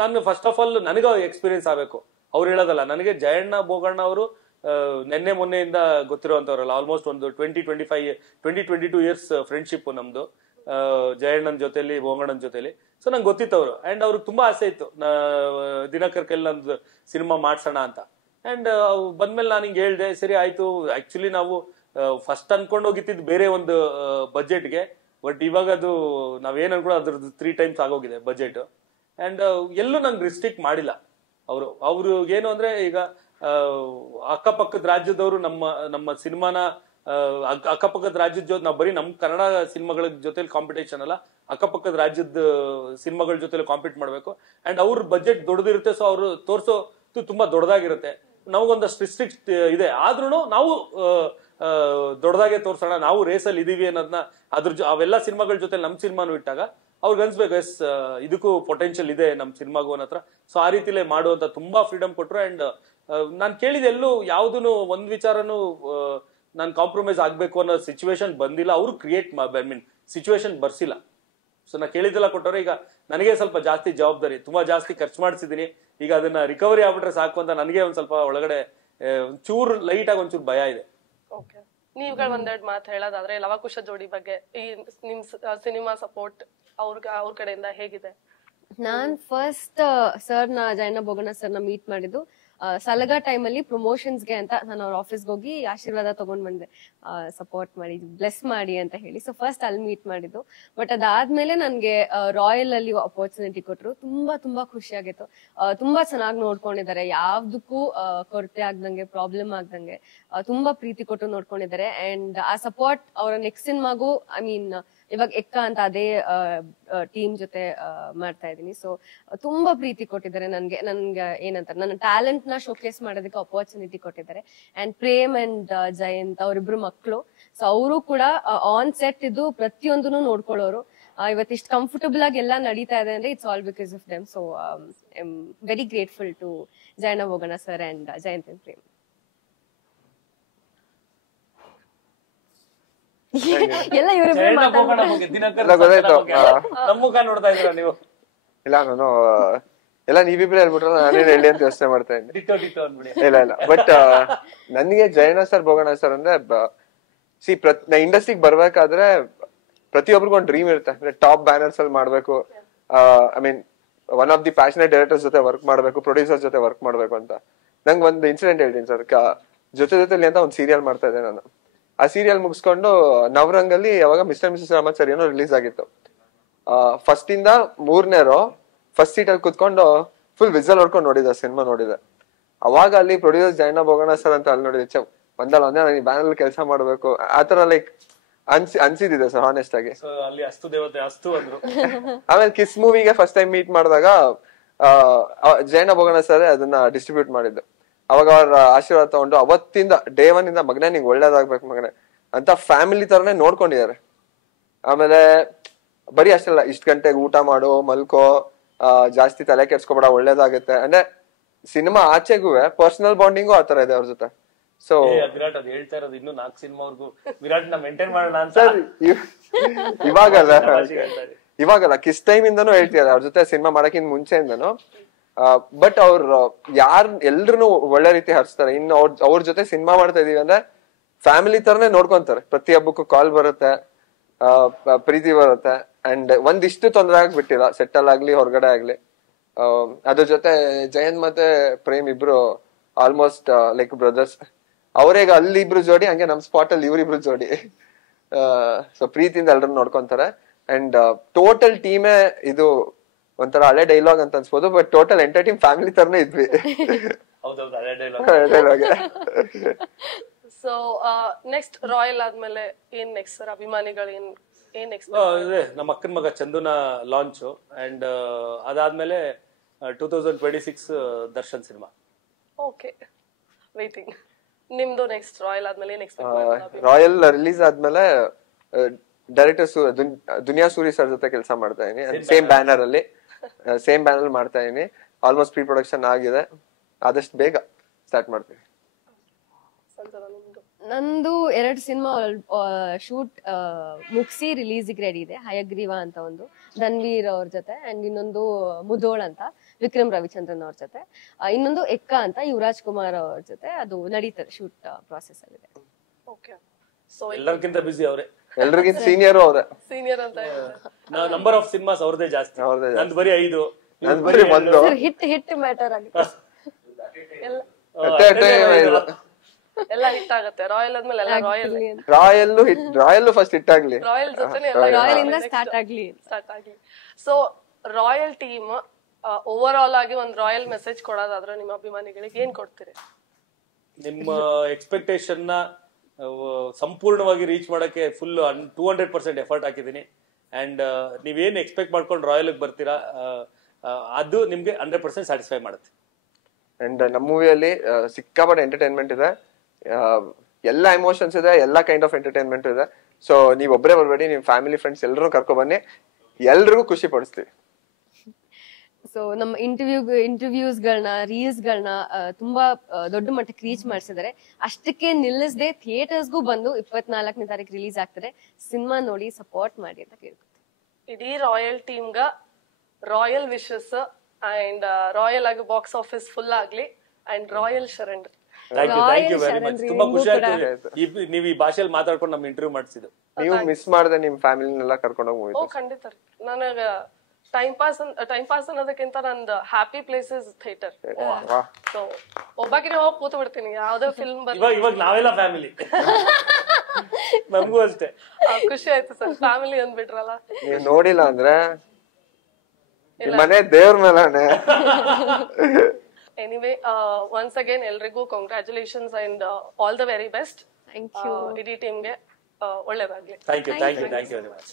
ನಾನು ಫಸ್ಟ್ ಆಫ್ ಆಲ್ ನನಗೆ ಎಕ್ಸ್ಪೀರಿಯನ್ಸ್ ಆಗ್ಬೇಕು, ಅವ್ರು ಹೇಳೋದಲ್ಲ. ನನಗೆ ಜಯಣ್ಣ ಭೋಗಣ್ಣ ಅವರು ನೆನ್ನೆ ಮೊನ್ನೆಯಿಂದ ಗೊತ್ತಿರುವಂತವ್ರಲ್ಲ, ಆಲ್ಮೋಸ್ಟ್ ಒಂದು 22 ಇಯರ್ಸ್ ಫ್ರೆಂಡ್ಶಿಪ್ ನಮ್ದು ಜಯಣ್ಣನ ಜೊತೆಲಿ ಭೋಗಣ್ಣನ ಜೊತೆಲಿ. ಸೊ ನಂಗೆ ಗೊತ್ತಿತ್ತು ಅವರು ಅಂಡ್ ಅವ್ರಿಗೆ ತುಂಬಾ ಆಸೆ ಇತ್ತು ದಿನಕರ್ ಕೈಲಿ ನಂದು ಸಿನಿಮಾ ಮಾಡ್ಸೋಣ ಅಂತ. ಅಂಡ್ ಬಂದ್ಮೇಲೆ ನಾನು ಹಿಂಗೆ ಹೇಳ್ದೆ, ಸರಿ ಆಯ್ತು. ಆಕ್ಚುಲಿ ನಾವು ಫಸ್ಟ್ ಅನ್ಕೊಂಡು ಹೋಗಿತ್ತಿದ್ದು ಬೇರೆ ಒಂದು ಬಜೆಟ್ಗೆ, ಬಟ್ ಇವಾಗ ಅದು ನಾವೇನ್ ಅನ್ಕೊಂಡು ಅದ್ರದ್ದು 3 times ಆಗೋಗಿದೆ ಬಜೆಟ್. ಅಂಡ್ ಎಲ್ಲೂ ನಂಗೆ ರಿಸ್ಟ್ರಿಕ್ಟ್ ಮಾಡಿಲ್ಲ ಅವರು ಏನು ಅಂದ್ರೆ, ಈಗ ಅಕ್ಕಪಕ್ಕದ ರಾಜ್ಯದವರು ನಮ್ಮ ಸಿನಿಮಾನ ಅಕ್ಕಪಕ್ಕದ ರಾಜ್ಯದ ಜೊತೆ ನಾವು ಬರೀ ನಮ್ ಕನ್ನಡ ಸಿನಿಮಾಗಳ ಜೊತೆಲಿ ಕಾಂಪಿಟೇಷನ್ ಅಲ್ಲ, ಅಕ್ಕಪಕ್ಕದ ರಾಜ್ಯದ ಸಿನಿಮಾಗಳ ಜೊತೆಲಿ ಕಾಂಪೀಟ್ ಮಾಡ್ಬೇಕು. ಅಂಡ್ ಅವ್ರ ಬಜೆಟ್ ದೊಡ್ಡದಿರುತ್ತೆ, ಸೊ ಅವರು ತೋರ್ಸೋದು ತುಂಬಾ ದೊಡ್ಡದಾಗಿರುತ್ತೆ. ನಮಗೊಂದಷ್ಟು ರಿಸ್ಟ್ರಿಕ್ಟ್ ಇದೆ, ಆದ್ರೂ ನಾವು ದೊಡ್ಡದಾಗೆ ತೋರ್ಸೋಣ, ನಾವು ರೇಸಲ್ಲಿ ಇದೀವಿ ಅನ್ನೋದನ್ನ ಅವೆಲ್ಲ ಸಿನಿಮಾಗಳ ಜೊತೆ ನಮ್ ಸಿನಿಮಾನು ಇಟ್ಟಾಗ ಅವ್ರಿಗೆ ಅನ್ಸ್ಬೇಕು, ಎಸ್ ಇದಕ್ಕೂ ಪೊಟೆನ್ಶಿಯಲ್ ಇದೆ ನಮ್ ಸಿನಿಮಾಗೂ ಅನ್ನೋ ಹತ್ರ. ಸೊ ಆ ರೀತಿಲೇ ಮಾಡುವಂತ ತುಂಬಾ ಫ್ರೀಡಮ್ ಕೊಟ್ರು. ಅಂಡ್ ನಾನ್ ಕೇಳಿದ ಎಲ್ಲೂ ಯಾವ್ದೂನು ಒಂದ್ ವಿಚಾರನು ನಾನ್ ಕಾಂಪ್ರಮೈಸ್ ಆಗ್ಬೇಕು ಅನ್ನೋ ಸಿಚುವೇಶನ್ ಬಂದಿಲ್ಲ. ಅವ್ರು ಕ್ರಿಯೇಟ್ ಸಿಚುವೇಶನ್ ಬರ್ಸಿಲ್ಲ. ಸೊ ನಾ ಕೇಳಿದ್ದೆಲ್ಲ ಕೊಟ್ಟವ್ರೆ. ಈಗ ನನಗೆ ಸ್ವಲ್ಪ ಜಾಸ್ತಿ ಜವಾಬ್ದಾರಿ, ತುಂಬಾ ಜಾಸ್ತಿ ಖರ್ಚು ಮಾಡಿಸಿದೀನಿ. ಈಗ ಅದನ್ನ ರಿಕವರಿ ಆಗ್ಬಿಟ್ರೆ ಸಾಕು ಅಂತ ನನಗೆ ಒಂದ್ ಸ್ವಲ್ಪ ಒಳಗಡೆ ಚೂರು ಲೈಟ್ ಆಗಿ ಒಂಚೂರು ಭಯ ಇದೆ. ಓಕೆ, ನೀವುಗಳು ಒಂದೆರಡು ಮಾತು ಹೇಳೋದಾದ್ರೆ ಲವಕುಶ ಜೋಡಿ ಬಗ್ಗೆ, ಈ ನಿಮ್ ಸಿನಿಮಾ ಸಪೋರ್ಟ್ ಅವ್ರ ಕಡೆಯಿಂದ ಹೇಗಿದೆ? ನಾನ್ ಫಸ್ಟ್ ಸರ್ನ ಜಯಣ್ಣ ಭೋಗಣ್ಣ ಸರ್ನ ಮೀಟ್ ಮಾಡಿದ್ದು ಸಲಗಾ ಟೈಮಲ್ಲಿ ಪ್ರಮೋಷನ್ಸ್ಗೆ ಅಂತ ನಾನು ಅವ್ರ ಆಫೀಸ್ಗೆ ಹೋಗಿ ಆಶೀರ್ವಾದ ತಗೊಂಡ್ ಬಂದೆ, ಸಪೋರ್ಟ್ ಮಾಡಿ ಬ್ಲೆಸ್ ಮಾಡಿ ಅಂತ ಹೇಳಿ. ಸೊ ಫಸ್ಟ್ ಅಲ್ಲಿ ಮೀಟ್ ಮಾಡಿದ್ದು. ಬಟ್ ಅದಾದ್ಮೇಲೆ ನನ್ಗೆ ರಾಯಲ್ ಅಲ್ಲಿ ಅಪರ್ಚುನಿಟಿ ಕೊಟ್ರು. ತುಂಬಾ ಖುಷಿ ಆಗಿತ್ತು. ತುಂಬಾ ಚೆನ್ನಾಗಿ ನೋಡ್ಕೊಂಡಿದ್ದಾರೆ, ಯಾವ್ದಕ್ಕೂ ಕೊರತೆ ಆಗ್ದಂಗೆ, ಪ್ರಾಬ್ಲಮ್ ಆಗ್ದಂಗೆ ತುಂಬಾ ಪ್ರೀತಿ ಕೊಟ್ಟು ನೋಡ್ಕೊಂಡಿದ್ದಾರೆ. ಅಂಡ್ ಆ ಸಪೋರ್ಟ್ ಅವರ ನೆಕ್ಸ್ಟ್ ಸಿನಿಮಾಗೂ, ಐ ಮೀನ್ ಇವಾಗ ಎಕ್ಕ ಅಂತ ಅದೇ ಟೀಮ್ ಜೊತೆ ಮಾಡ್ತಾ ಇದೀನಿ. ಸೊ ತುಂಬಾ ಪ್ರೀತಿ ಕೊಟ್ಟಿದ್ದಾರೆ ನನ್ಗೆ ಏನಂತ ನನ್ನ ಟ್ಯಾಲೆಂಟ್ ನ ಶೋಕೇಸ್ ಮಾಡೋದಕ್ಕೆ ಅಪರ್ಚುನಿಟಿ ಕೊಟ್ಟಿದ್ದಾರೆ. ಅಂಡ್ ಪ್ರೇಮ್ ಅಂಡ್ ಜಯಂತ್ ಅವರಿಬ್ರು ಮಕ್ಕಳು. ಸೊ ಅವರು ಕೂಡ ಆನ್ ಸೆಟ್ ಇದ್ದು ಪ್ರತಿಯೊಂದನ್ನು ನೋಡ್ಕೊಳ್ಳೋರು. ಇವತ್ತಿಷ್ಟು ಕಂಫರ್ಟಬಲ್ ಆಗಿ ಎಲ್ಲ ನಡೀತಾ ಇದೆ ಅಂದ್ರೆ it's all because of them. So I am very grateful to Jayanna Bhoganna sir and Jayanth and Prem. ಎಲ್ಲ ಇವರಿಬ್ರು ನಮ್ಮ ಮುಖ ನೋಡ್ತಾ ಇದ್ದೀರಾ ನೀವು? ಇಲ್ಲ, ನಾನು ಎಲ್ಲ ನೀವಿಬ್ರು ಹೇಳ್ಬಿಟ್ರೆ ನಾನೇನ್ ಹೇಳಿ ಅಂತ ಯೋಚನೆ ಮಾಡ್ತಾ ಇದ್ದೀನಿ. ಇಲ್ಲ ಬಟ್ ನನ್ಗೆ ಜಯಣ್ಣ ಸರ್ ಭೋಗಣ್ಣ ಸರ್ ಅಂದ್ರೆ ಇಂಡಸ್ಟ್ರಿಗೆ ಬರ್ಬೇಕಾದ್ರೆ ಪ್ರತಿಯೊಬ್ಬರಿಗೂ ಒಂದು ಡ್ರೀಮ್ ಇರುತ್ತೆ. ಅಂದ್ರೆ ಟಾಪ್ ಬ್ಯಾನರ್ಸ್ ಅಲ್ಲಿ ಮಾಡ್ಬೇಕು, I mean one of the passionate directors ಜೊತೆ ವರ್ಕ್ ಮಾಡ್ಬೇಕು, ಪ್ರೊಡ್ಯೂಸರ್ ಜೊತೆ ವರ್ಕ್ ಮಾಡ್ಬೇಕು ಅಂತ. ನಂಗೆ ಒಂದು ಇನ್ಸಿಡೆಂಟ್ ಹೇಳ್ತೀನಿ ಸರ್. ಜೊತೆಲಿ ಅಂತ ಒಂದು ಸೀರಿಯಲ್ ಮಾಡ್ತಾ ಇದ್ದೆ ನಾನು. ಆ ಸೀರಿಯಲ್ ಮುಗಿಸ್ಕೊಂಡು ನವರಂಗಲ್ಲಿ ಯಾವಾಗ ಮಿಸ್ಟರ್ ಮಿಸಸ್ ರಾಮಾಚಾರ್ಯನೋ ರಿಲೀಸ್ ಆಗಿತ್ತು. ಫಸ್ಟ್ ಇಂದ 3ನೇ ರೋ ಫಸ್ಟ್ ಸೀಟ್ ಅಲ್ಲಿ ಕುತ್ಕೊಂಡು ಫುಲ್ ವಿಸಲ್ ಹೊಡ್ಕೊಂಡು ನೋಡಿದ ಸಿನಿಮಾ ನೋಡಿದೆ. ಅವಾಗ ಅಲ್ಲಿ ಪ್ರೊಡ್ಯೂಸರ್ ಜಯಣ್ಣ ಬೋಗಣ್ಣ ಸರ್ ಅಂತ ಅಲ್ಲಿ ನೋಡಿದೆ. ಒಂದೇ ನಾನು ಈ ಬ್ಯಾನರ್ ಕೆಲಸ ಮಾಡ್ಬೇಕು ಆತರ ಲೈಕ್ ಅನ್ಸಿದಿದೆ ಸರ್ ಹಾನೆಸ್ಟ್ ಆಗಿ. ಅಲ್ಲಿ ಅಸ್ತು ದೇವತೆ ಅಸ್ತು ಅಂದ್ರು. ಆಮೇಲೆ ಕಿಸ್ ಮೂವಿಗೆ ಫಸ್ಟ್ ಟೈಮ್ ಮೀಟ್ ಮಾಡಿದಾಗ ಜಯಣ್ಣ ಬೋಗಣ್ಣ ಸರ್ ಅದನ್ನ ಡಿಸ್ಟ್ರಿಬ್ಯೂಟ್ ಮಾಡಿದ್ದು. ಅವಾಗ ಅವ್ರ ಆಶೀರ್ವಾದ ತಗೊಂಡು ಅವತ್ತಿಂದ ಡೇ 1 ಇಂದ ಮಗನೇ ನಿಂಗೆ ಒಳ್ಳೇದಾಗ್ಬೇಕು ಮಗನೇ ಅಂತ ಫ್ಯಾಮಿಲಿ ತರನೇ ನೋಡ್ಕೊಂಡಿದ್ದಾರೆ. ಆಮೇಲೆ ಬರೀ ಅಷ್ಟಲ್ಲ, ಇಷ್ಟ್ ಗಂಟೆಗೆ ಊಟ ಮಾಡು ಮಲ್ಕೋ, ಜಾಸ್ತಿ ತಲೆ ಕೆಡ್ಸ್ಕೊಬೇಡ ಒಳ್ಳೇದಾಗತ್ತೆ ಅಂದ್ರೆ ಸಿನಿಮಾ ಆಚೆಗೂ ಪರ್ಸನಲ್ ಬಾಂಡಿಂಗು ಆತರ ಇದೆ ಅವ್ರ ಜೊತೆ. ಸೊ ವಿರಾಟ್ ಅದು ಹೇಳ್ತಾ ಇರೋದು ಇನ್ನು 4 ಸಿನಿಮಾವರೆಗೂ ವಿರಾಟ್ ನ ಮೇಂಟೈನ್ ಮಾಡೋಣ ಅಂತ. ಇವಾಗಲ್ಲ ಕಿಸ್ ಟೈಮ್ ಇಂದನೂ ಹೇಳ್ತಿದ್ದಾರೆ ಅವ್ರ ಜೊತೆ ಸಿನಿಮಾ ಮಾಡಕ್ಕಿಂತ ಮುಂಚೆಯಿಂದನು. ಬಟ್ ಅವ್ರು ಎಲ್ರು ಒಳ್ಳೆ ರೀತಿ ಹರಿಸ್ತಾರೆ. ಇನ್ನು ಅವ್ರ ಜೊತೆ ಸಿನಿಮಾ ಮಾಡ್ತಾ ಇದೀವಿ ಅಂದ್ರೆ ಫ್ಯಾಮಿಲಿ ತರನೇ ನೋಡ್ಕೊಂತಾರೆ. ಪ್ರತಿ ಹಬ್ಬಕ್ಕೂ ಕಾಲ್ ಬರುತ್ತೆ, ಪ್ರೀತಿ ಬರುತ್ತೆ. ಅಂಡ್ ಒಂದಿಷ್ಟು ತೊಂದರೆ ಆಗ್ಬಿಟ್ಟಿಲ್ಲ ಸೆಟ್ಟಲ್ ಆಗ್ಲಿ ಹೊರಗಡೆ ಆಗ್ಲಿ. ಅದ್ರ ಜೊತೆ ಜಯಂತ್ ಮತ್ತೆ ಪ್ರೇಮ್ ಇಬ್ರು ಆಲ್ಮೋಸ್ಟ್ ಲೈಕ್ ಬ್ರದರ್ಸ್. ಅವ್ರೀಗ ಅಲ್ಲಿ ಇಬ್ರು ಜೋಡಿ, ಹಂಗೆ ನಮ್ ಸ್ಪಾಟ್ ಅಲ್ಲಿ ಇವ್ರಿಬ್ರು ಜೋಡಿ. ಸೊ ಪ್ರೀತಿಯಿಂದ ಎಲ್ರನ್ನ ನೋಡ್ಕೊಂತಾರೆ. ಅಂಡ್ ಟೋಟಲ್ ಟೀಮೇ ಇದು ಒಂಥರ ಹಳೆ ಡೈಲಾಗ್ ಅಂತ ಅನ್ಸ್ಬೋದು, ಬಟ್ ಟೋಟಲ್ ಎಂಟರ್ಟೈನ್ ಫ್ಯಾಮಿಲಿ ತರನೇ ಇದ್ವಿ. ಡೈಲಾಗ್. ಸೊ ನೆಕ್ಸ್ಟ್ ರಾಯಲ್ ಆದ್ಮೇಲೆ ಏನ್ ನೆಕ್ಸ್ಟ್ ಸರ್? ಅಭಿಮಾನಿಗಳು ಏನ್ ನೆಕ್ಸ್ಟ್? ಇದೆ ನಮ್ಮ ಅಕ್ಕನ ಮಗ ಚಂದುನ ಲಾಂಚ್ ಅಂಡ್ ಅದಾದ್ಮೇಲೆ 2026 ದರ್ಶನ್ ಸಿನಿಮಾ. Okay, waiting. ನಿಮ್ದು ನೆಕ್ಸ್ಟ್ ರಾಯಲ್ ಆದ್ಮೇಲೆ ನೆಕ್ಸ್ಟ್? ರಾಯಲ್ ರಿಲೀಸ್ ಆದ್ಮೇಲೆ ಡೈರೆಕ್ಟರ್ ದುನಿಯಾ ಸೂರಿ ಸರ್ ಜೊತೆ ಕೆಲಸ ಮಾಡ್ತಾ ಇದೀನಿ. ಸೇಮ್ ಬ್ಯಾನರ್ ಅಲ್ಲಿ ಮಾಡ್ತಾ ಇದೀನಿ. ಆಲ್ಮೋಸ್ಟ್ ಪ್ರೀ ಪ್ರೊಡಕ್ಷನ್ ಆಗಿದೆ. ಆದಷ್ಟು ಬೇಗ ಸ್ಟಾರ್ಟ್ ಮಾಡ್ತೀವಿ. ನಂದು 2 ಸಿನಿಮಾ ಶೂಟ್ ಮುಗಿಸಿ ರಿಲೀಸಿಗೆ ರೆಡಿ ಇದೆ. ಹಯಗ್ರೀವ ಅಂತ ಒಂದು ಧನ್ವೀರ್ ಅವ್ರ ಜೊತೆ, ಅಂಡ್ ಇನ್ನೊಂದು ಮುದೋಳ್ ಅಂತ ವಿಕ್ರಮ್ ರವಿಚಂದ್ರನ್ ಅವ್ರ ಜೊತೆ, ಇನ್ನೊಂದು ಎಕ್ಕ ಅಂತ ಯುವರಾಜ್ ಕುಮಾರ್ ಅವ್ರ ಜೊತೆ. ಅದು ನಡೀತದೆ, ಶೂಟ್ ಪ್ರಾಸೆಸ್ ಅಲ್ಲಿದೆ. ಓಕೆ. ಸೊ ಎಲ್ಲರಿಗಿಂತ ಬಿಸಿ ಅವರೇ, ಎಲ್ರಿಗಿಂತ ಸೀನಿಯರ್ ಅವ್ರೆ. ಸೀನಿಯರ್ ಅಂತ ನಂಬರ್ ಆಫ್ ಸಿನಿಮಾಸ್ ಅವ್ರದೇ ಜಾಸ್ತಿ. ನಂದು ಬರೀ 5, ನಂದು ಬರೀ 1. ಹಿಟ್ ಮ್ಯಾಟರ್ ಆಗುತ್ತೆ. ಎಲ್ಲ ಹಿಟ್ ಆಗುತ್ತೆ. ರಾಯಲ್ ಆದ್ಮೇಲೆ ಎಲ್ಲ ರಾಯಲ್ ಫಸ್ಟ್ ಹಿಟ್ ಆಗ್ಲಿ, ರಾಯಲ್ ಜೊತೆನೆ ರಾಯಲ್ ಇಂದ ಸ್ಟಾರ್ಟ್ ಆಗ್ಲಿ. So royal team over all ಆಗಿ ಒಂದು ರಾಯಲ್ ಮೆಸೇಜ್ ಕೊಡೋದಾದ್ರೆ ನಿಮ್ಮ ಅಭಿಮಾನಿಗಳಿಗೆ ಏನ್ ಕೊಡ್ತೀರಿ? ನಿಮ್ಮ ಎಕ್ಸ್ಪೆಕ್ಟೇಷನ್ ನ ಸಂಪೂರ್ಣವಾಗಿ ರೀಚ್ ಮಾಡಕ್ಕೆ ಫುಲ್ 200% ಎಫರ್ಟ್ ಹಾಕಿದೀನಿ. ಅಂಡ್ ನೀವೇನ್ ಎಕ್ಸ್ಪೆಕ್ಟ್ ಮಾಡ್ಕೊಂಡು ರಾಯಲ್ ಬರ್ತೀರಾ ಅದು ನಿಮ್ಗೆ 100% ಸ್ಯಾಟಿಸ್ಫೈ ಮಾಡುತ್ತೆ. ಅಂಡ್ ನಮ್ಮ ಮೂವಿಯಲ್ಲಿ ಸಿಕ್ಕಾಪಟ್ಟೆ ಎಂಟರ್ಟೈನ್ಮೆಂಟ್ ಇದೆ, ಎಲ್ಲಾ ಎಮೋಷನ್ಸ್ ಇದೆ, ಎಲ್ಲಾ ಕೈಂಡ್ ಆಫ್ ಎಂಟರ್ಟೈನ್ಮೆಂಟ್ ಇದೆ. ಸೊ ನೀವ್ ಒಬ್ಬರೇ ಬರ್ಬೇಡಿ, ನಿಮ್ ಫ್ಯಾಮಿಲಿ ಫ್ರೆಂಡ್ಸ್ ಎಲ್ಲರೂ ಕರ್ಕೊ ಬನ್ನಿ, ಎಲ್ರಿಗೂ ಖುಷಿ ಪಡಿಸ್ತೀವಿ. ಸೊ ನಮ್ಮ ಇಂಟರ್ವ್ಯೂಸ್ಗಳನ್ನ ರೀಲ್ಸ್ಗಳನ್ನ ತುಂಬಾ ದೊಡ್ಡ ಮಟ್ಟಕ್ಕೆ ರೀಚ್ ಮಾಡಿಸಿದ್ದಾರೆ. ಅಷ್ಟಕ್ಕೆ ನಿಲ್ಲಿಸದೆ ಥಿಯೇಟರ್ಸ್ಗೂ ಬಂದು 24ನೇ ತಾರೀಕು ರಿಲೀಸ್ ಆಗ್ತದೆ. ಸಿನಿಮಾ ನೋಡಿ ಸಪೋರ್ಟ್ ಮಾಡಿ ಅಂತ ಕೇಳ್ಕೊತೀನಿ. ಇಡೀ ರಾಯಲ್ ಟೀಮ್ಗ ರಾಯಲ್ ವಿಶಸ್ ಅಂಡ್ ರಾಯಲ್ ಆಗಿ ಬಾಕ್ಸ್ ಆಫೀಸ್ ಫುಲ್ ಆಗ್ಲಿ and Royal Sharan. Thank you very much. ತುಂಬಾ ಖುಷಿ ಆಯ್ತು ನೀವು ಈ ಭಾಷೆಯಲ್ಲಿ ಮಾತಾಡ್ಕೊಂಡು ನಮ್ ಇಂಟರ್ವ್ಯೂ ಮಾಡಿಸಿದ್ದು. ನೀವು ಮಿಸ್ ಮಾಡದೆ ನಿಮ್ ಫ್ಯಾಮಿಲಿನೆಲ್ಲ ಕರ್ಕೊಂಡು ಹೋಗಿ. ಓ ಖಂಡಿತ ರೀ. ನನಗ ಟೈಮ್ ಪಾಸ್ ಅನ್ನೋದಕ್ಕಿಂತ ನಂದು happy place is theatre. So ಒಬ್ಬಾಕಿನೇ ಹೋಗಿ ಕೂತು ಬಿಡ್ತೀನಿ ಯಾವ್ದೇ ಫಿಲ್ಮ್ ಇವಾಗ ನಾವೆಲ್ಲ ಫ್ಯಾಮಿಲಿ. ನಮಗೂ ಅಷ್ಟೇ ಖುಷಿ ಆಯ್ತು ಸರ್. ಫ್ಯಾಮಿಲಿ ಅಂದ್ಬಿಟ್ರಲ್ಲ. ನೀವು ನೋಡಿಲ್ಲ ಅಂದ್ರೆ ಮನೆ ದೇವ್ರ ಮೇಲಾನೆ. ಎನಿವೇ ಒನ್ಸ್ ಅಗೇನ್ ಎಲ್ರಿಗೂ congratulations and all the very best. Thank you. ಇಡೀ ಟೀಮ್ಗೆ ಒಳ್ಳೇದಾಗ್ಲಿ. Thank you very much.